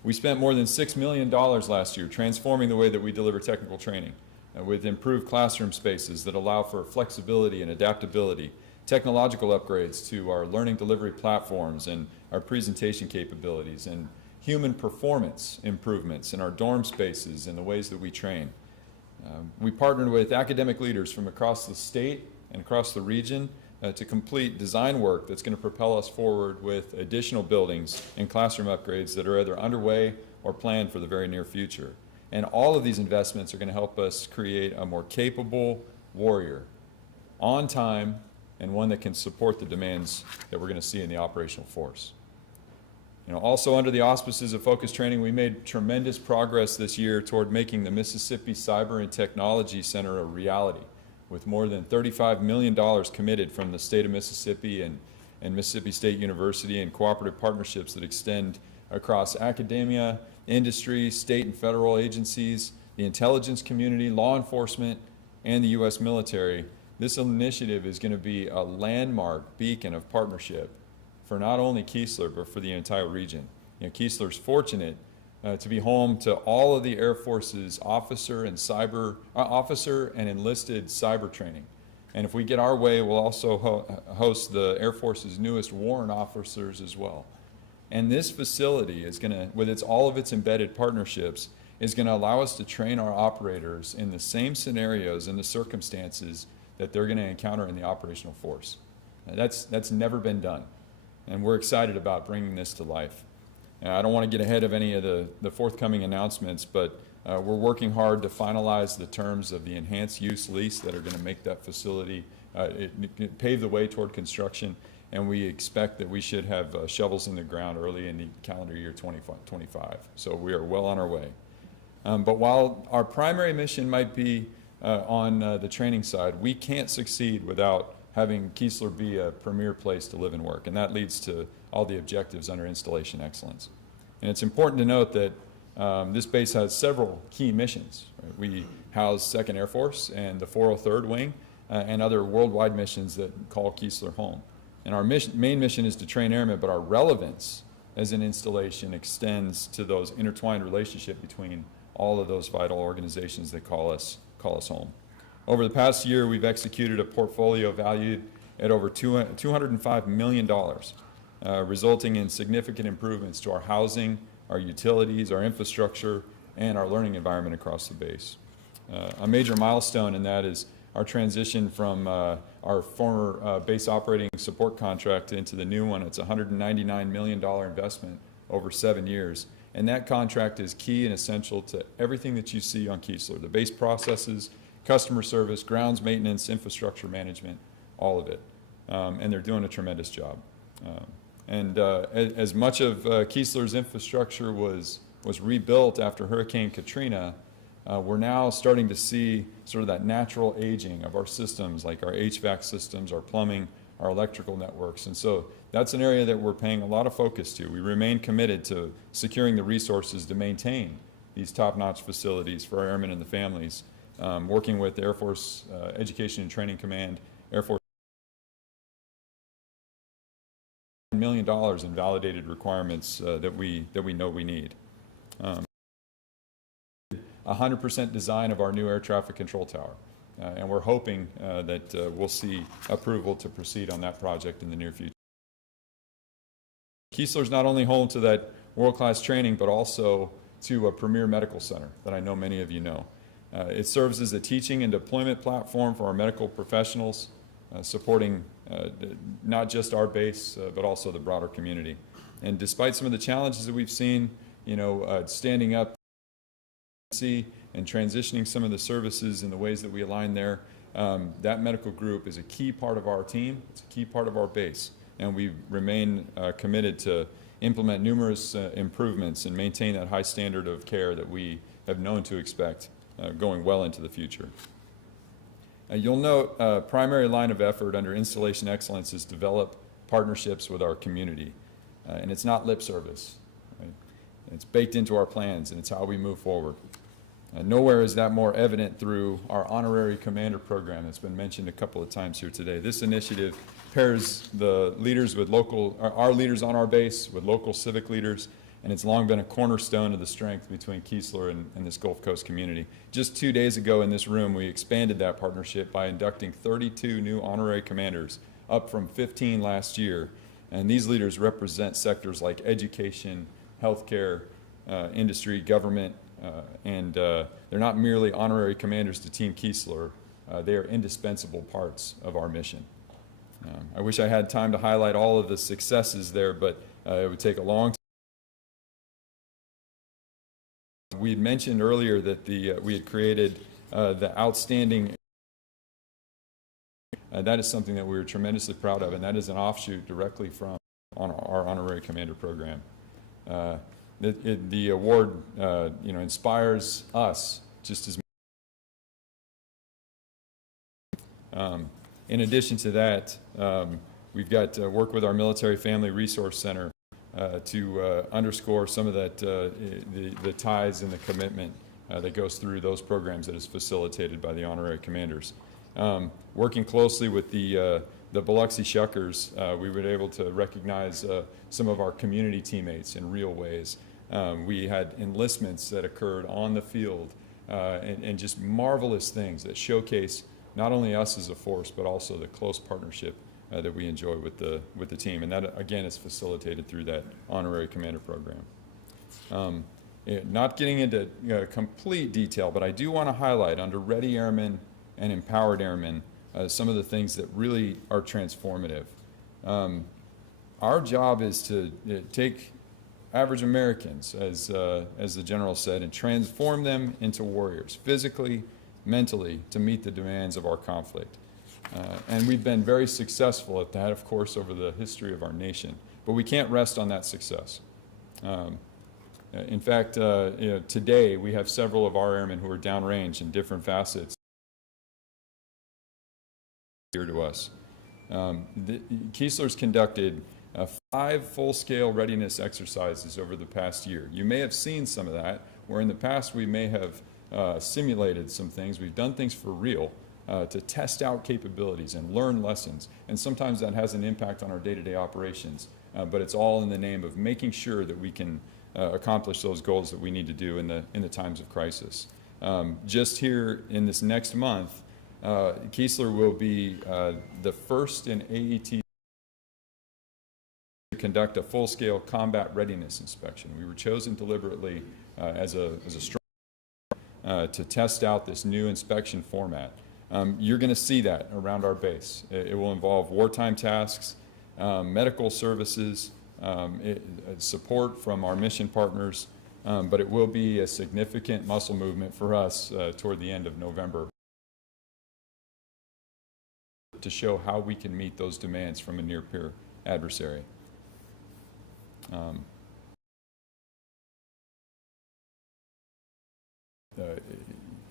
We spent more than $6 million last year transforming the way that we deliver technical training with improved classroom spaces that allow for flexibility and adaptability, technological upgrades to our learning delivery platforms and our presentation capabilities, and human performance improvements in our dorm spaces and the ways that we train. We partnered with academic leaders from across the state and across the region to complete design work that's going to propel us forward with additional buildings and classroom upgrades that are either underway or planned for the very near future. And all of these investments are going to help us create a more capable warrior, on time, and one that can support the demands that we're going to see in the operational force. Also under the auspices of focused training, we made tremendous progress this year toward making the Mississippi Cyber and Technology Center a reality, with more than $35 million committed from the state of Mississippi and Mississippi State University, and cooperative partnerships that extend across academia, industry, state and federal agencies, the intelligence community, law enforcement, and the U.S. military. This initiative is going to be a landmark beacon of partnership for not only Keesler, but for the entire region. Keesler's fortunate to be home to all of the Air Force's officer and enlisted cyber training. And if we get our way, we'll also host the Air Force's newest warrant officers as well. And this facility is going to, with all of its embedded partnerships, is going to allow us to train our operators in the same scenarios and the circumstances that they're going to encounter in the operational force. That's never been done. And we're excited about bringing this to life. I don't want to get ahead of any of the forthcoming announcements, but we're working hard to finalize the terms of the enhanced use lease that are going to make that facility, pave the way toward construction, and we expect that we should have shovels in the ground early in the calendar year 2025. So we are well on our way. But while our primary mission might be on the training side, we can't succeed without having Keesler be a premier place to live and work, and that leads to all the objectives under installation excellence. And it's important to note that this base has several key missions. Right? We house 2nd Air Force and the 403rd Wing and other worldwide missions that call Keesler home. And our main mission is to train airmen, but our relevance as an installation extends to those intertwined relationship between all of those vital organizations that call us home. Over the past year, we've executed a portfolio valued at over $205 million, resulting in significant improvements to our housing, our utilities, our infrastructure, and our learning environment across the base. A major milestone in that is our transition from our former base operating support contract into the new one. It's a $199 million investment over 7 years. And that contract is key and essential to everything that you see on Keesler, the base processes, customer service, grounds maintenance, infrastructure management, all of it. And they're doing a tremendous job. As much of Keesler's infrastructure was rebuilt after Hurricane Katrina, we're now starting to see sort of that natural aging of our systems, like our HVAC systems, our plumbing, our electrical networks. And so that's an area that we're paying a lot of focus to. We remain committed to securing the resources to maintain these top-notch facilities for our airmen and the families, working with the Air Force Education and Training Command, Air Force $1 million in validated requirements that we know we need. 100% design of our new air traffic control tower. and we're hoping that we'll see approval to proceed on that project in the near future. Keesler is not only home to that world-class training, but also to a premier medical center that I know many of you know. It serves as a teaching and deployment platform for our medical professionals, supporting not just our base, but also the broader community. And despite some of the challenges that we've seen, standing up and transitioning some of the services in the ways that we align there, that medical group is a key part of our team. It's a key part of our base. And we remain committed to implement numerous improvements and maintain that high standard of care that we have known to expect going well into the future. You'll note primary line of effort under installation excellence is develop partnerships with our community. And it's not lip service. Right? It's baked into our plans, and it's how we move forward. Nowhere is that more evident through our honorary commander program that's been mentioned a couple of times here today. This initiative pairs the leaders with our leaders on our base with local civic leaders, and it's long been a cornerstone of the strength between Keesler and this Gulf Coast community. Just 2 days ago in this room, we expanded that partnership by inducting 32 new honorary commanders, up from 15 last year. And these leaders represent sectors like education, healthcare, industry, government, and they're not merely honorary commanders to Team Keesler. They are indispensable parts of our mission. I wish I had time to highlight all of the successes there, but it would take a long time. We had mentioned earlier that we had created the outstanding. That is something that we were tremendously proud of, and that is an offshoot directly from our honorary commander program. The award, inspires us just as much. In addition to that, we've got work with our Military Family Resource Center to underscore some of that, the ties and the commitment that goes through those programs that is facilitated by the honorary commanders. Working closely with the Biloxi Shuckers, we were able to recognize some of our community teammates in real ways. We had enlistments that occurred on the field and just marvelous things that showcase not only us as a force, but also the close partnership that we enjoy with the team. And that, again, is facilitated through that honorary commander program. Not getting into complete detail, but I do want to highlight under Ready Airmen and Empowered Airmen some of the things that really are transformative. Our job is to take average Americans, as the general said, and transform them into warriors, physically, mentally, to meet the demands of our conflict. And we've been very successful at that, of course, over the history of our nation. But we can't rest on that success. In fact, today we have several of our airmen who are downrange in different facets here to us. Keesler's conducted 5 full-scale readiness exercises over the past year. You may have seen some of that, where in the past we may have simulated some things. We've done things for real to test out capabilities and learn lessons. And sometimes that has an impact on our day-to-day operations. But it's all in the name of making sure that we can accomplish those goals that we need to do in the times of crisis. Just here in this next month, Keesler will be the first in AET to conduct a full-scale combat readiness inspection. We were chosen deliberately as a strong to test out this new inspection format. You're going to see that around our base. It will involve wartime tasks, medical services, support from our mission partners, but it will be a significant muscle movement for us toward the end of November to show how we can meet those demands from a near-peer adversary.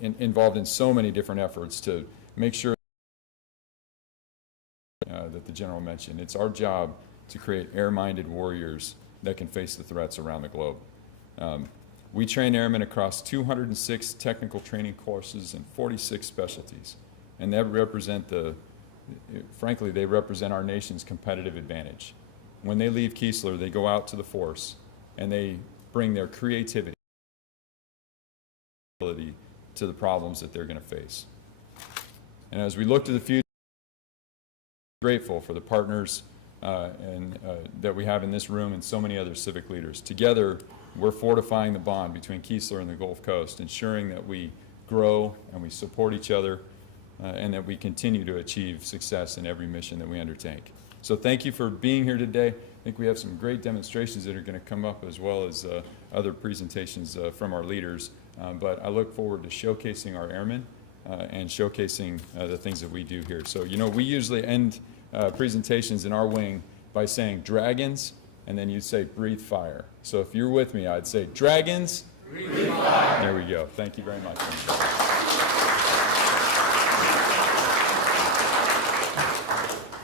Involved in so many different efforts to make sure that the general mentioned. It's our job to create air-minded warriors that can face the threats around the globe. We train airmen across 206 technical training courses and 46 specialties, and they represent frankly, they represent our nation's competitive advantage. When they leave Keesler, they go out to the force and they bring their creativity to the problems that they're going to face. And as we look to the future, we're grateful for the partners that we have in this room and so many other civic leaders. Together, we're fortifying the bond between Keesler and the Gulf Coast, ensuring that we grow and we support each other and that we continue to achieve success in every mission that we undertake. So thank you for being here today. I think we have some great demonstrations that are going to come up, as well as other presentations from our leaders. But I look forward to showcasing our airmen and showcasing the things that we do here. So, you know, we usually end presentations in our wing by saying dragons, and then you'd say breathe fire. So if you're with me, I'd say dragons, breathe fire. There we go. Thank you very much.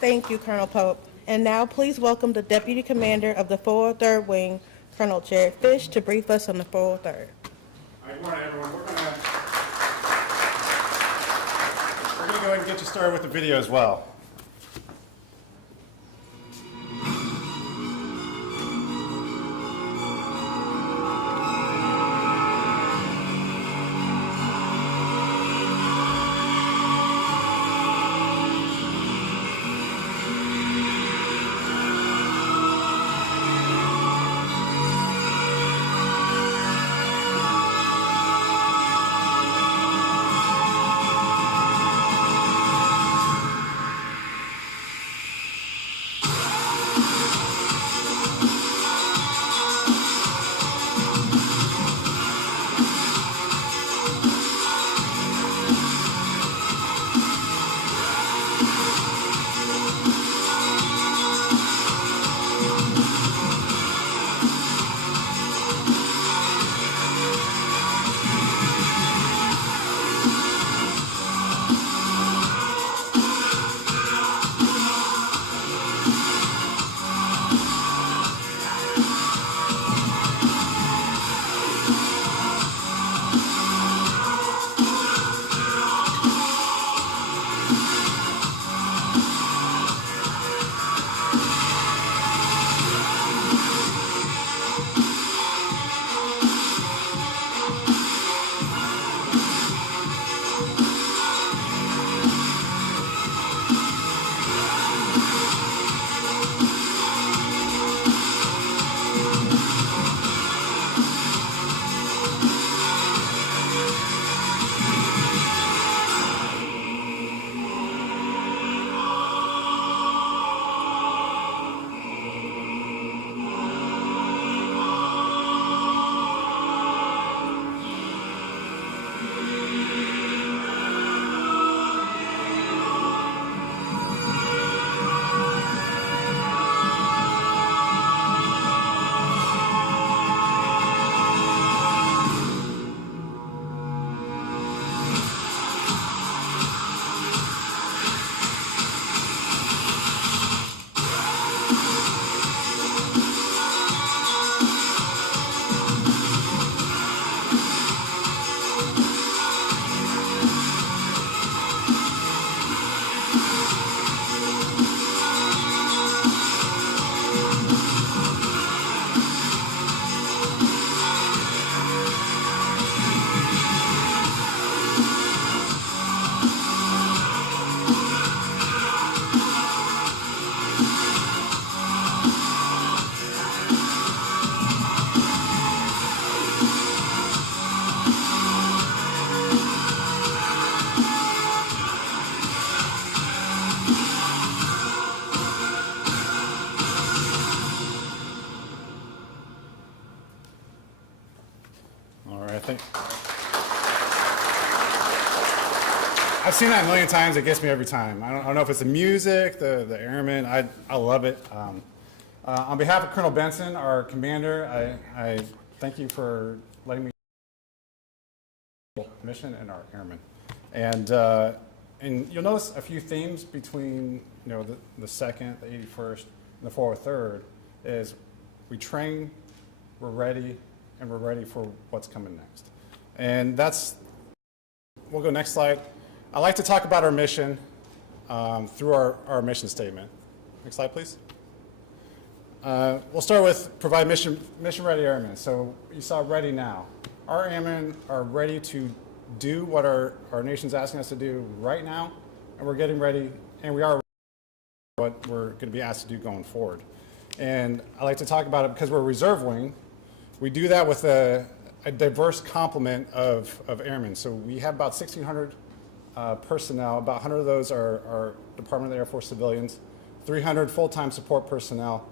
Thank you, Colonel Pope. And now please welcome the Deputy Commander of the 403rd Wing, Colonel Jared Fish, to brief us on the 403rd. All right, good morning, everyone. We're going to go ahead and get you started with the video as well. I've seen that a million times. It gets me every time. I don't know if it's the music, the airmen. I love it. On behalf of Colonel Benson, our commander, I thank you for letting me mission and our airmen. And you'll notice a few themes between the 2nd, the 81st, and the 403rd is we train, we're ready, and we're ready for what's coming next. And we'll go next slide. I like to talk about our mission through our mission statement. Next slide, please. We'll start with provide mission-ready airmen. So you saw ready now. Our airmen are ready to do what our nation's asking us to do right now we're getting ready, and we are what we're going to be asked to do going forward. And I like to talk about it because we're a reserve wing. We do that with a diverse complement of airmen. So we have about 1,600 personnel. About 100 of those are Department of the Air Force civilians, 300 full-time support personnel.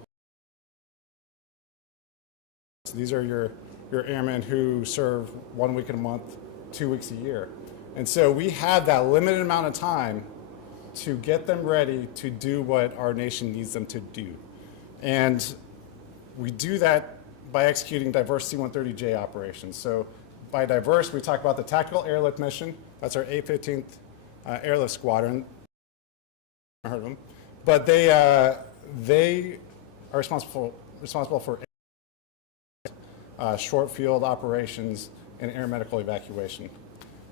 So these are your airmen who serve 1 week in a month, 2 weeks a year. And so we have that limited amount of time to get them ready to do what our nation needs them to do. And we do that by executing diverse C-130J operations. So by diverse, we talk about the Tactical Airlift Mission. That's our 815th Airlift Squadron. I heard of them. But they are responsible for short field operations and air medical evacuation.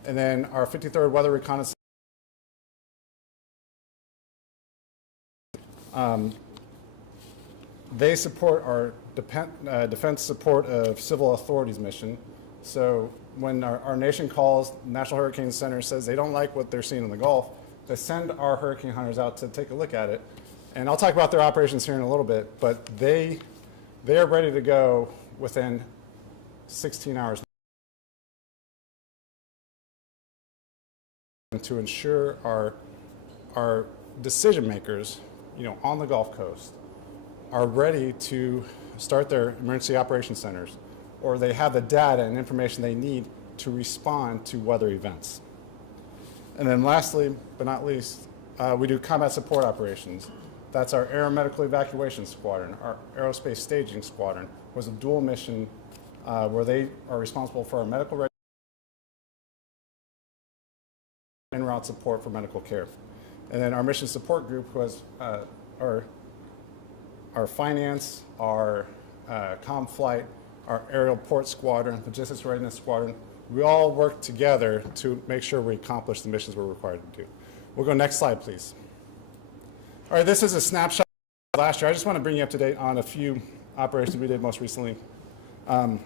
And then our 53rd Weather Reconnaissance. They support our defense support of civil authorities mission. So when our nation calls, National Hurricane Center says they don't like what they're seeing in the Gulf, they send our hurricane hunters out to take a look at it. And I'll talk about their operations here in a little bit, but they are ready to go within 16 hours to ensure our decision makers, on the Gulf Coast are ready to start their emergency operations centers, or they have the data and information they need to respond to weather events. And then lastly, but not least, we do combat support operations. That's our Air Medical Evacuation Squadron. Our Aerospace Staging Squadron was a dual mission where they are responsible for our medical en route support for medical care. And then our mission support group was our finance, our comm flight, our aerial port squadron, logistics readiness squadron. We all work together to make sure we accomplish the missions we're required to do. We'll go next slide, please. All right, this is a snapshot of last year. I just want to bring you up to date on a few operations we did most recently. So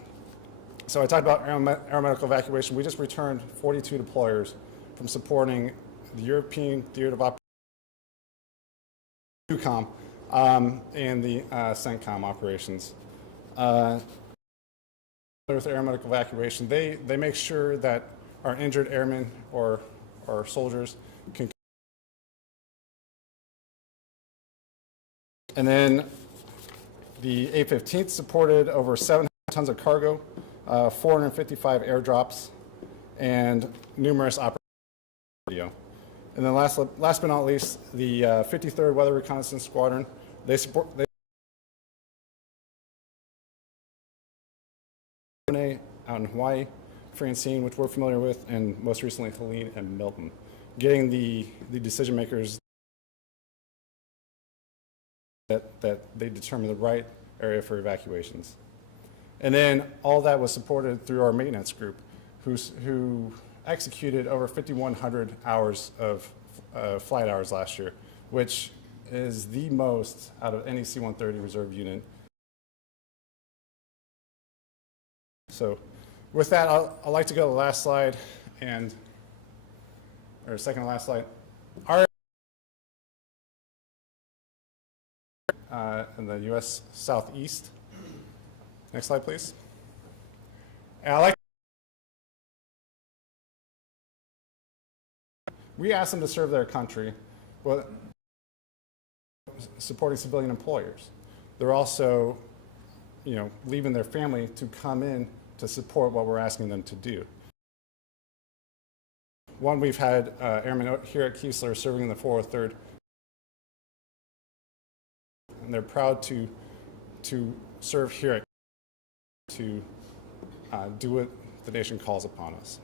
I talked about aeromedical evacuation. We just returned 42 deployers from supporting the European Theater of Operations, EUCOM, and the CENTCOM operations. With aeromedical evacuation, they make sure that our injured airmen or soldiers can. And then the A-15th supported over 700 tons of cargo, 455 airdrops, and numerous operations. And then last but not least, the 53rd Weather Reconnaissance Squadron. They support out in Hawaii, Francine, which we're familiar with, and most recently Helene and Milton, getting the decision makers that they determine the right area for evacuations. And then all that was supported through our maintenance group, who executed over 5,100 hours of flight hours last year, which is the most out of any C-130 reserve unit. So with that, I'd like to go to the last slide, or second to last slide. Our in the U.S. Southeast. Next slide, please. And we asked them to serve their country, well, supporting civilian employers. They're also, leaving their family to come in to support what we're asking them to do. One, we've had airmen here at Keesler serving in the 403rd, and they're proud to serve here at to do what the nation calls upon us.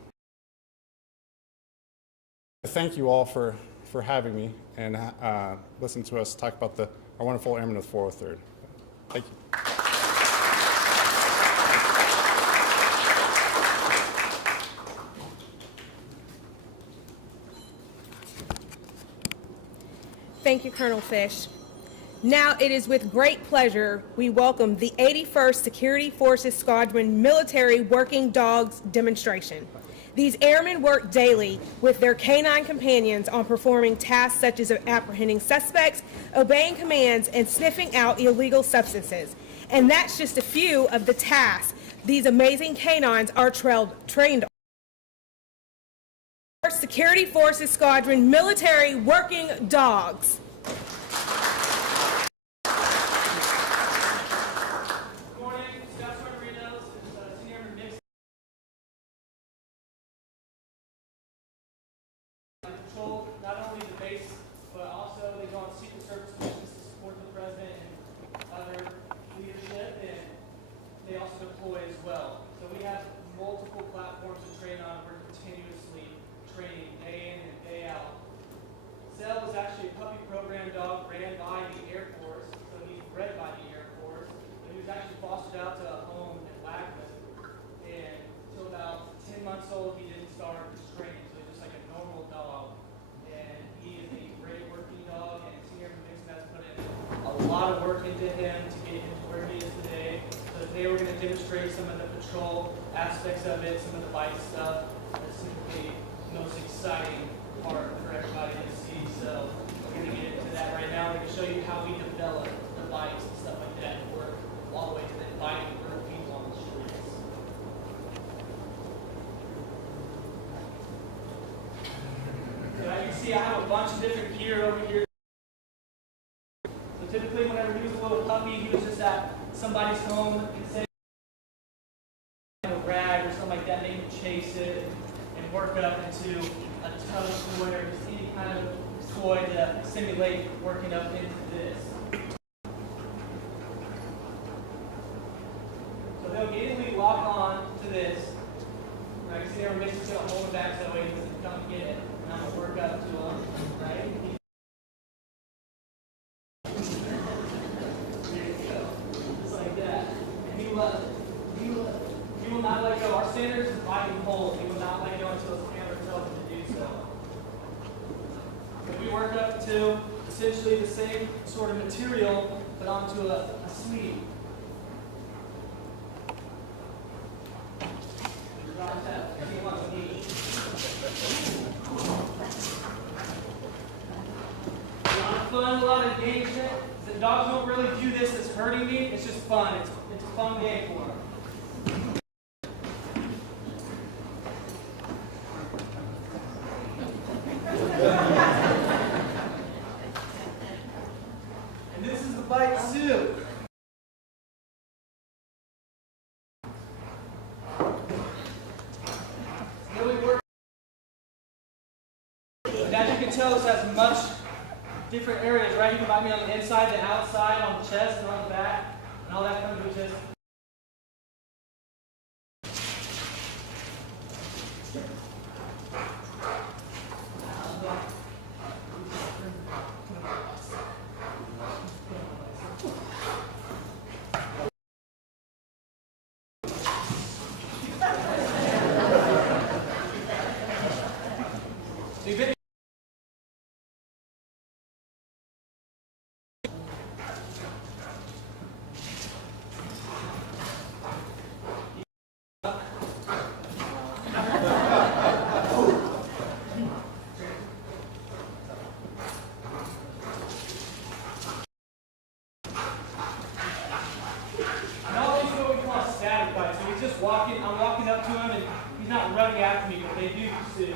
Thank you all for having me and listening to us talk about our wonderful airmen of the 403rd. Thank you. Thank you, Colonel Fish. Now it is with great pleasure we welcome the 81st Security Forces Squadron Military Working Dogs demonstration. These airmen work daily with their canine companions on performing tasks such as apprehending suspects, obeying commands, and sniffing out illegal substances. And that's just a few of the tasks these amazing canines are trained on. Our Security Forces Squadron military working dogs. Not only the base, but also they go on secret service missions to support the president and other leadership, and they also deploy as well. So we have multiple platforms to train on. We're continuously training day in and day out. Cell is actually a puppy program dog ran by the Air Force, so he's bred by the Air Force. And he was actually fostered out to a home in Wagner, and until about 10 months old, he didn't start his training, so he's just like a normal dog. And he is a great working dog, and Senior Mixon has put in a lot of work into him to get him to where he is today. So today we're going to demonstrate some of the patrol aspects of it, some of the bite stuff. This is the most exciting part for everybody to see. So we're going to get into that right now. We're going to show you how we develop the bites and stuff like that and work all the way to then biting real people on the streets. As you can see, I have a bunch of different gear over here. So typically, whenever he was a little puppy, he was just at somebody's home and say a rag or something like that, and they would chase it and work up into a tug toy or just any kind of toy to simulate working up into this. So they'll immediately lock on to this. Right? See, everybody's just going to hold it back so that way he doesn't come get it. And I'm going to work up to him, right? There you go. Just like that. And he will not let go. Our standard is bite and hold. He will not let go until his handler tells him to do so. If we work up to essentially the same sort of material, but onto a sleeve. A lot of fun, a lot of engagement. The dogs don't really view this as hurting me. It's just fun. It's a fun game for them. And this is the bite suit. As you can tell, this has much different areas, right? You can bite me on the inside, the outside, on the chest, and on the back, and all that comes with just. So you've been I'm walking up to him and he's not running after me, but they do pursue.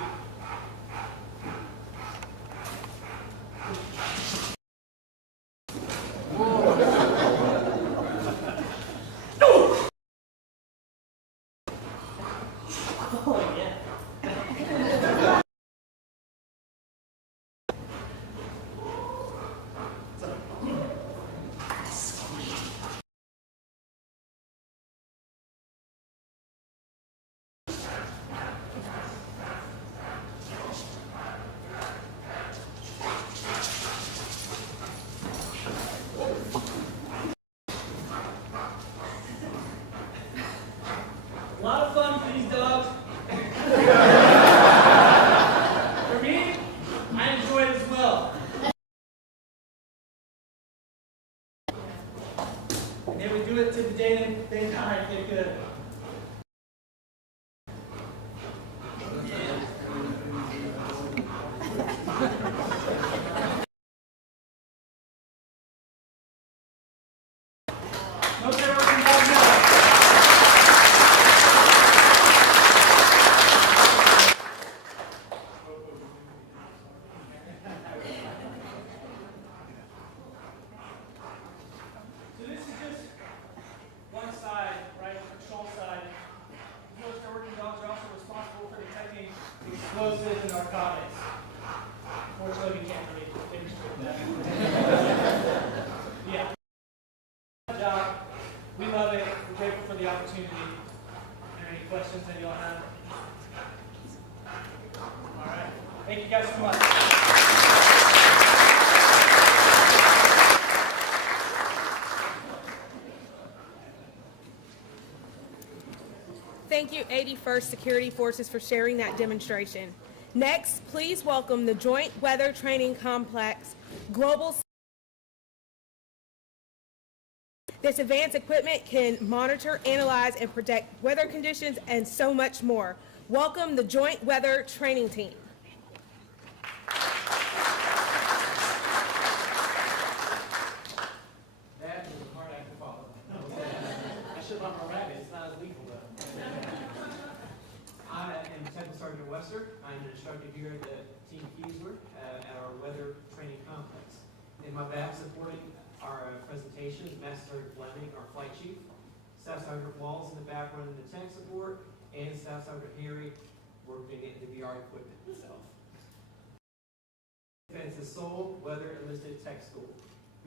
Oh, yeah. A lot of fun for these dogs. For me, I enjoy it as well. And if we do it to the day they die, they could. explosive and narcotics. Fortunately, we can't really demonstrate that. Yeah. Good job. We love it. We're grateful for the opportunity. Are there any questions that you all have? All right. Thank you guys so much. Thank you, 81st Security Forces, for sharing that demonstration. Next, please welcome the Joint Weather Training Complex Global. This advanced equipment can monitor, analyze, and predict weather conditions and so much more. Welcome the Joint Weather Training Team. That was a hard act to follow. I should run my rabbit. It's not as lethal, though. I am Technical Sergeant Webster. I'm an instructor here at the Team Keesler at our Weather Training Complex. In my back supporting our presentation is Master Sergeant Fleming, our Flight Chief, Staff Sergeant Walls in the back running the tech support, and Staff Sergeant Harry working at the VR equipment itself. It's the sole weather enlisted tech school,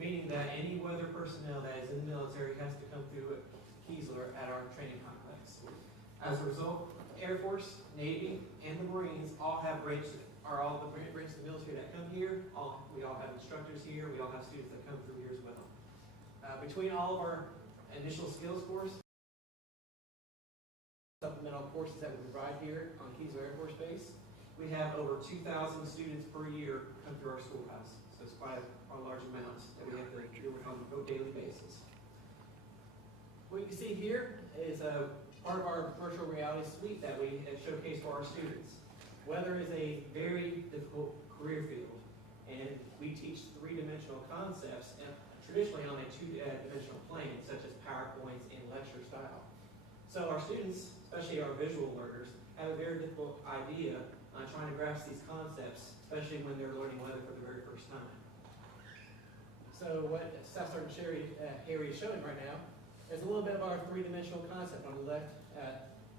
meaning that any weather personnel that is in the military has to come through Keesler at our training complex. As a result, Air Force, Navy, and the Marines all have branches of the military that come here. We all have instructors here. We all have students that come through here as well. Between all of our initial skills course, supplemental courses that we provide here on Keesler Air Force Base, we have over 2,000 students per year come through our schoolhouse. So it's quite a large amount that we have to deal with on a daily basis. What you can see here is a part of our virtual reality suite that we have showcased for our students. Weather is a very difficult career field, and we teach three-dimensional concepts traditionally on a two-dimensional plane, such as PowerPoints and lecture style. So our students, especially our visual learners, have a very difficult idea on trying to grasp these concepts, especially when they're learning weather for the very first time. So what Staff Sergeant Harry is showing right now is a little bit of our three-dimensional concept. On the left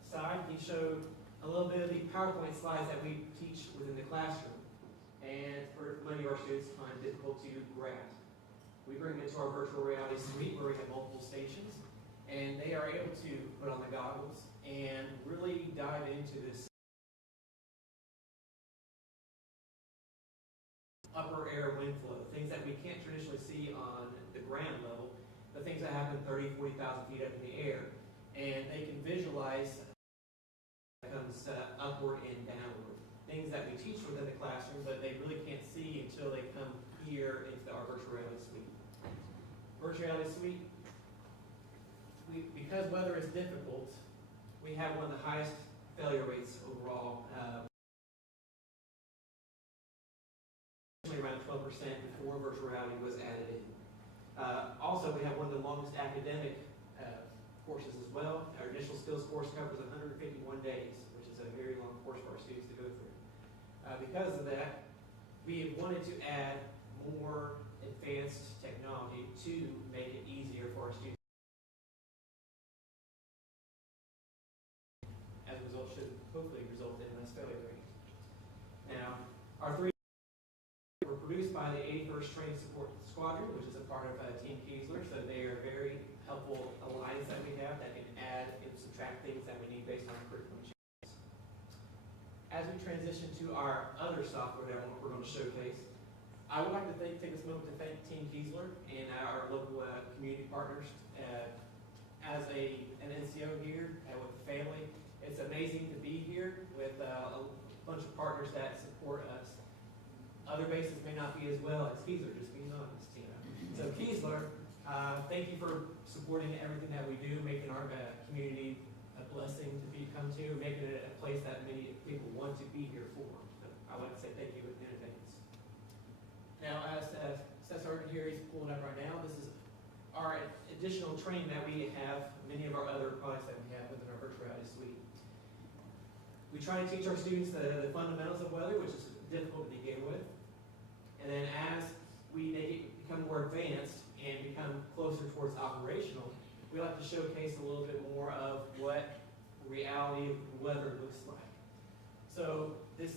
side, he showed a little bit of the PowerPoint slides that we teach within the classroom, and for many of our students find difficult to grasp. We bring them into our virtual reality suite where we have multiple stations, and they are able to put on the goggles and really dive into this upper air wind flow, things that we can't traditionally see on the ground level, but things that happen 30, 40,000 feet up in the air. And they can visualize that comes upward and downward. Things that we teach within the classroom, but they really can't see until they come here into our virtual reality suite. Virtual reality suite, because weather is difficult, we have one of the highest failure rates overall. Around 12% before virtual reality was added in. Also, we have one of the longest academic courses as well. Our initial skills course covers 151 days, which is a very long course for our students to go through. Because of that, we wanted to add more advanced technology to make it easier for our students. As a result, should hopefully result in less failure rate. Now, our three were produced by the 81st Training Support Squadron, which is a part of Team Keesler, so they are very helpful alliance that we have that can add and subtract things that we need based on curriculum changes. As we transition to our other software that we're going to showcase, I would like to take this moment to thank Team Keesler and our local community partners. As an NCO here with the family, it's amazing to be here with a bunch of partners that support us. Other bases may not be as well as Keesler, just being honest. So Keesler, thank you for supporting everything that we do, making our community a blessing to come to, making it a place that many people want to be here for. So I want to say thank you in advance. Now, as Staff Sergeant here is pulling up right now, this is our additional training that we have, many of our other products that we have within our virtual reality suite. We try to teach our students the fundamentals of weather, which is difficult to begin with. And then as we become more advanced and become closer towards operational, we like to showcase a little bit more of what reality of weather looks like. So this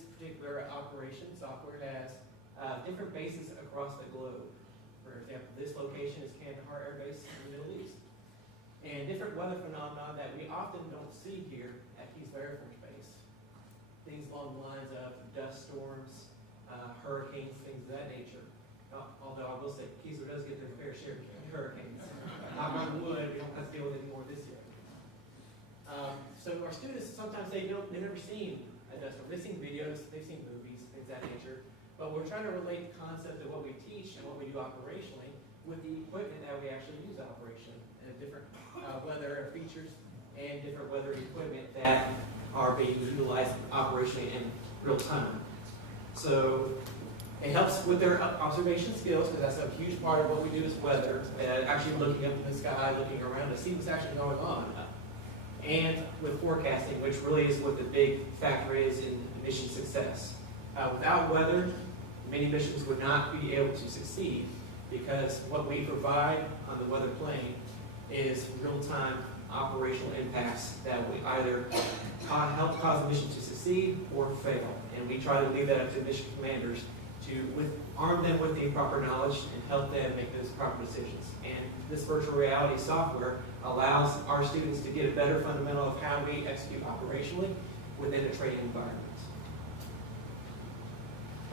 example, this location is Kandahar Air Base in the Middle East. And different weather phenomena that we often don't see here at Keesler Air Force Base. Things along the lines of dust storms, hurricanes, things of that nature. Although I will say, Keesler does get their fair share of hurricanes. Knock on wood, we don't have to deal with any more this year. So our students, sometimes they've never seen a dust storm. They've seen videos, they've seen movies, things of that nature. But we're trying to relate the concept of what we teach and what we do operationally with the equipment that we actually use operationally, and different weather features and different weather equipment that are being utilized operationally in real time. So it helps with their observation skills, because that's a huge part of what we do is weather, actually looking up in the sky, looking around to see what's actually going on. And with forecasting, which really is what the big factor is in mission success. Without weather, many missions would not be able to succeed, because what we provide on the weather plane is real-time operational impacts that we either help cause the mission to succeed or fail. And we try to leave that up to mission commanders to arm them with the proper knowledge and help them make those proper decisions. And this virtual reality software allows our students to get a better fundamental of how we execute operationally within a training environment.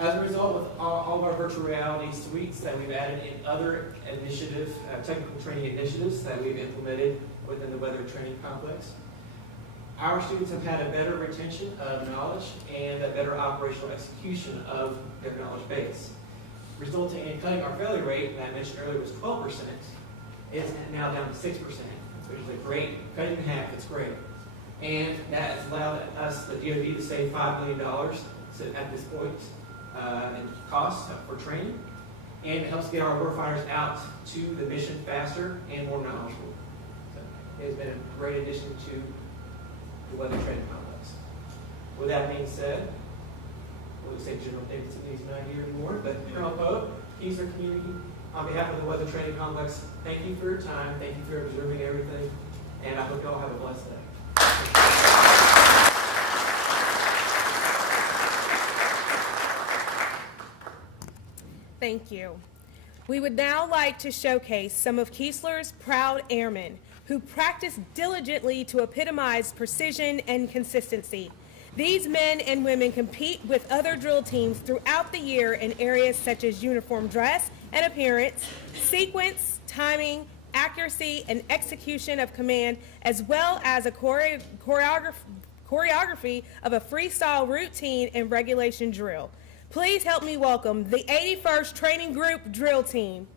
As a result, with all of our virtual reality suites that we've added in other technical training initiatives that we've implemented within the weather training complex, our students have had a better retention of knowledge and a better operational execution of their knowledge base, resulting in cutting our failure rate that I mentioned earlier was 12%, is now down to 6%, which is a great, cutting in half, it's great. And that has allowed us, the DoD, to save $5 million at this point in costs for training, and it helps get our warfighters out to the mission faster and more knowledgeable. So it has been a great addition to the weather training complex. With that being said, I would say General Davidson is not here anymore, but Colonel Pope, Keesler Community, on behalf of the weather training complex, thank you for your time, thank you for observing everything, and I hope you all have a blessed day. Thank you. We would now like to showcase some of Keesler's proud airmen who practice diligently to epitomize precision and consistency. These men and women compete with other drill teams throughout the year in areas such as uniform dress and appearance, sequence, timing, accuracy, and execution of command, as well as a choreography of a freestyle routine and regulation drill. Please help me welcome the 81st Training Group Drill Team.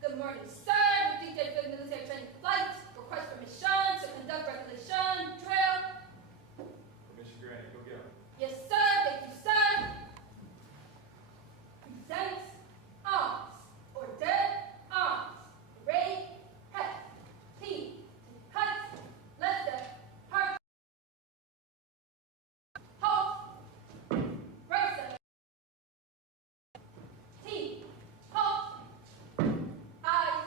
Good morning, sir. We DJ for the military training flight. Request permission to conduct regulation drill. Permission granted. Go get 'em. Yes, sir. Thank you, sir. Present arms or dead arms. Raise head. T. Cut. Left step. Heart. Hold. Right step. T. Hold. Eyes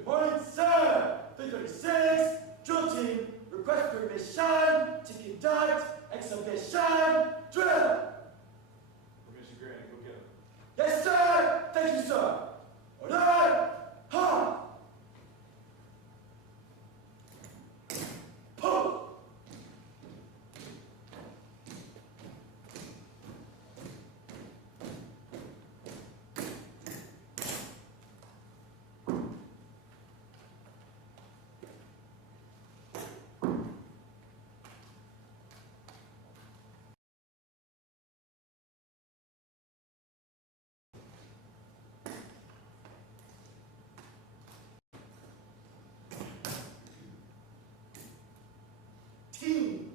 Good morning, sir. 336, drill team, request permission to conduct exhibition drill. Permission granted, go get him. Yes, sir. Thank you, sir. Order, ha. Pull. Team.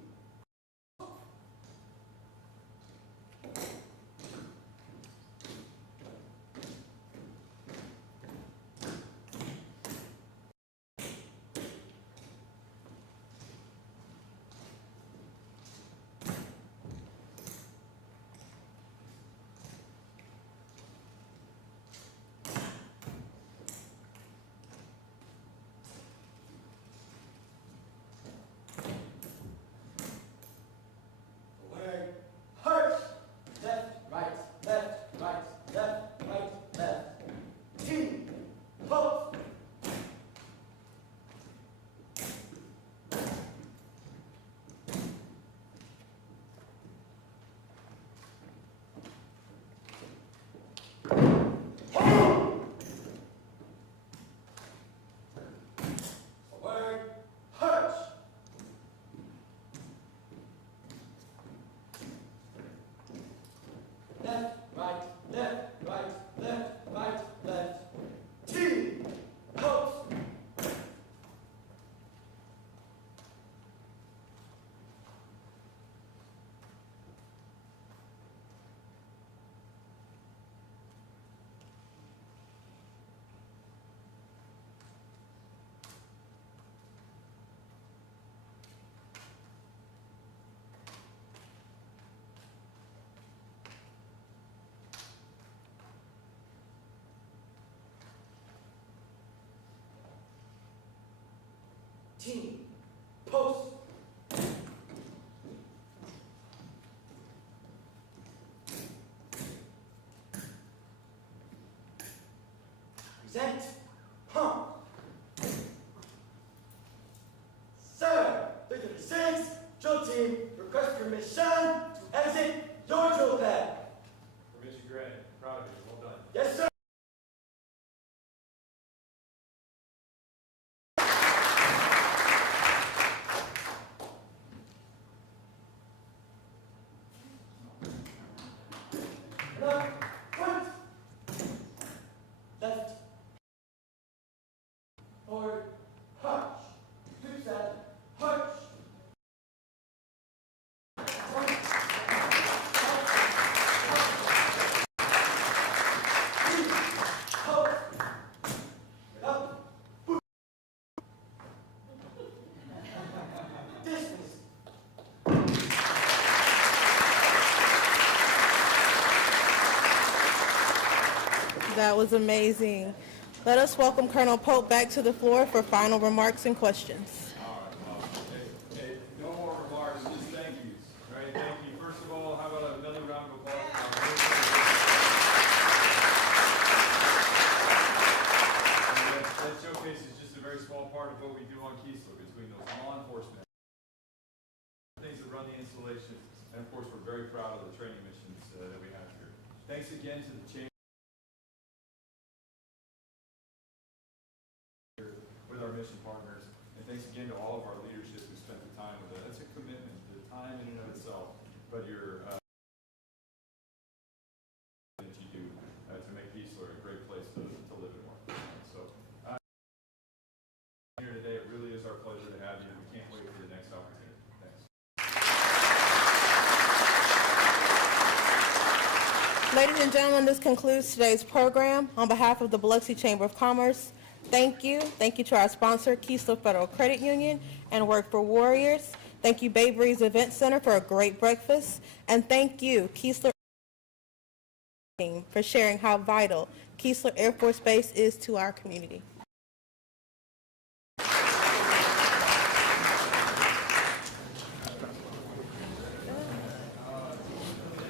Away. March. Left, right, left, right, left, right, left. Team. Halt. Away. March. Left, right, left, right, left, right, left. Team. Halt. Team. Post. Present. Pump. Sir, 336, drill team, request permission to exit your drill pad. Permission granted. Proud of you. Well done. Yes, sir. Left, front, left, forward, hunch, 2-7, hunch. That was amazing. Let us welcome Colonel Pope back to the floor for final remarks and questions. Hey, no more remarks, just thank yous. All right, thank you. First of all, how about another round of applause? That showcases just a very small part of what we do on Keesler between those law enforcement things that run the installation, and of course, we're very proud of the training missions that we have here. Thanks again to the chamber with our mission partners, and thanks again to all of our leadership who spent the time with us. That's a commitment, the time in and of itself, but your that you do to make Keesler a great place to live and work. So here today, it really is our pleasure to have you. We can't wait for the next opportunity. Thanks. Ladies and gentlemen, this concludes today's program. On behalf of the Biloxi Chamber of Commerce, thank you. Thank you to our sponsor, Keesler Federal Credit Union and Work for Warriors. Thank you, Bay Breeze Event Center, for a great breakfast. And thank you, Keesler, for sharing how vital Keesler Air Force Base is to our community.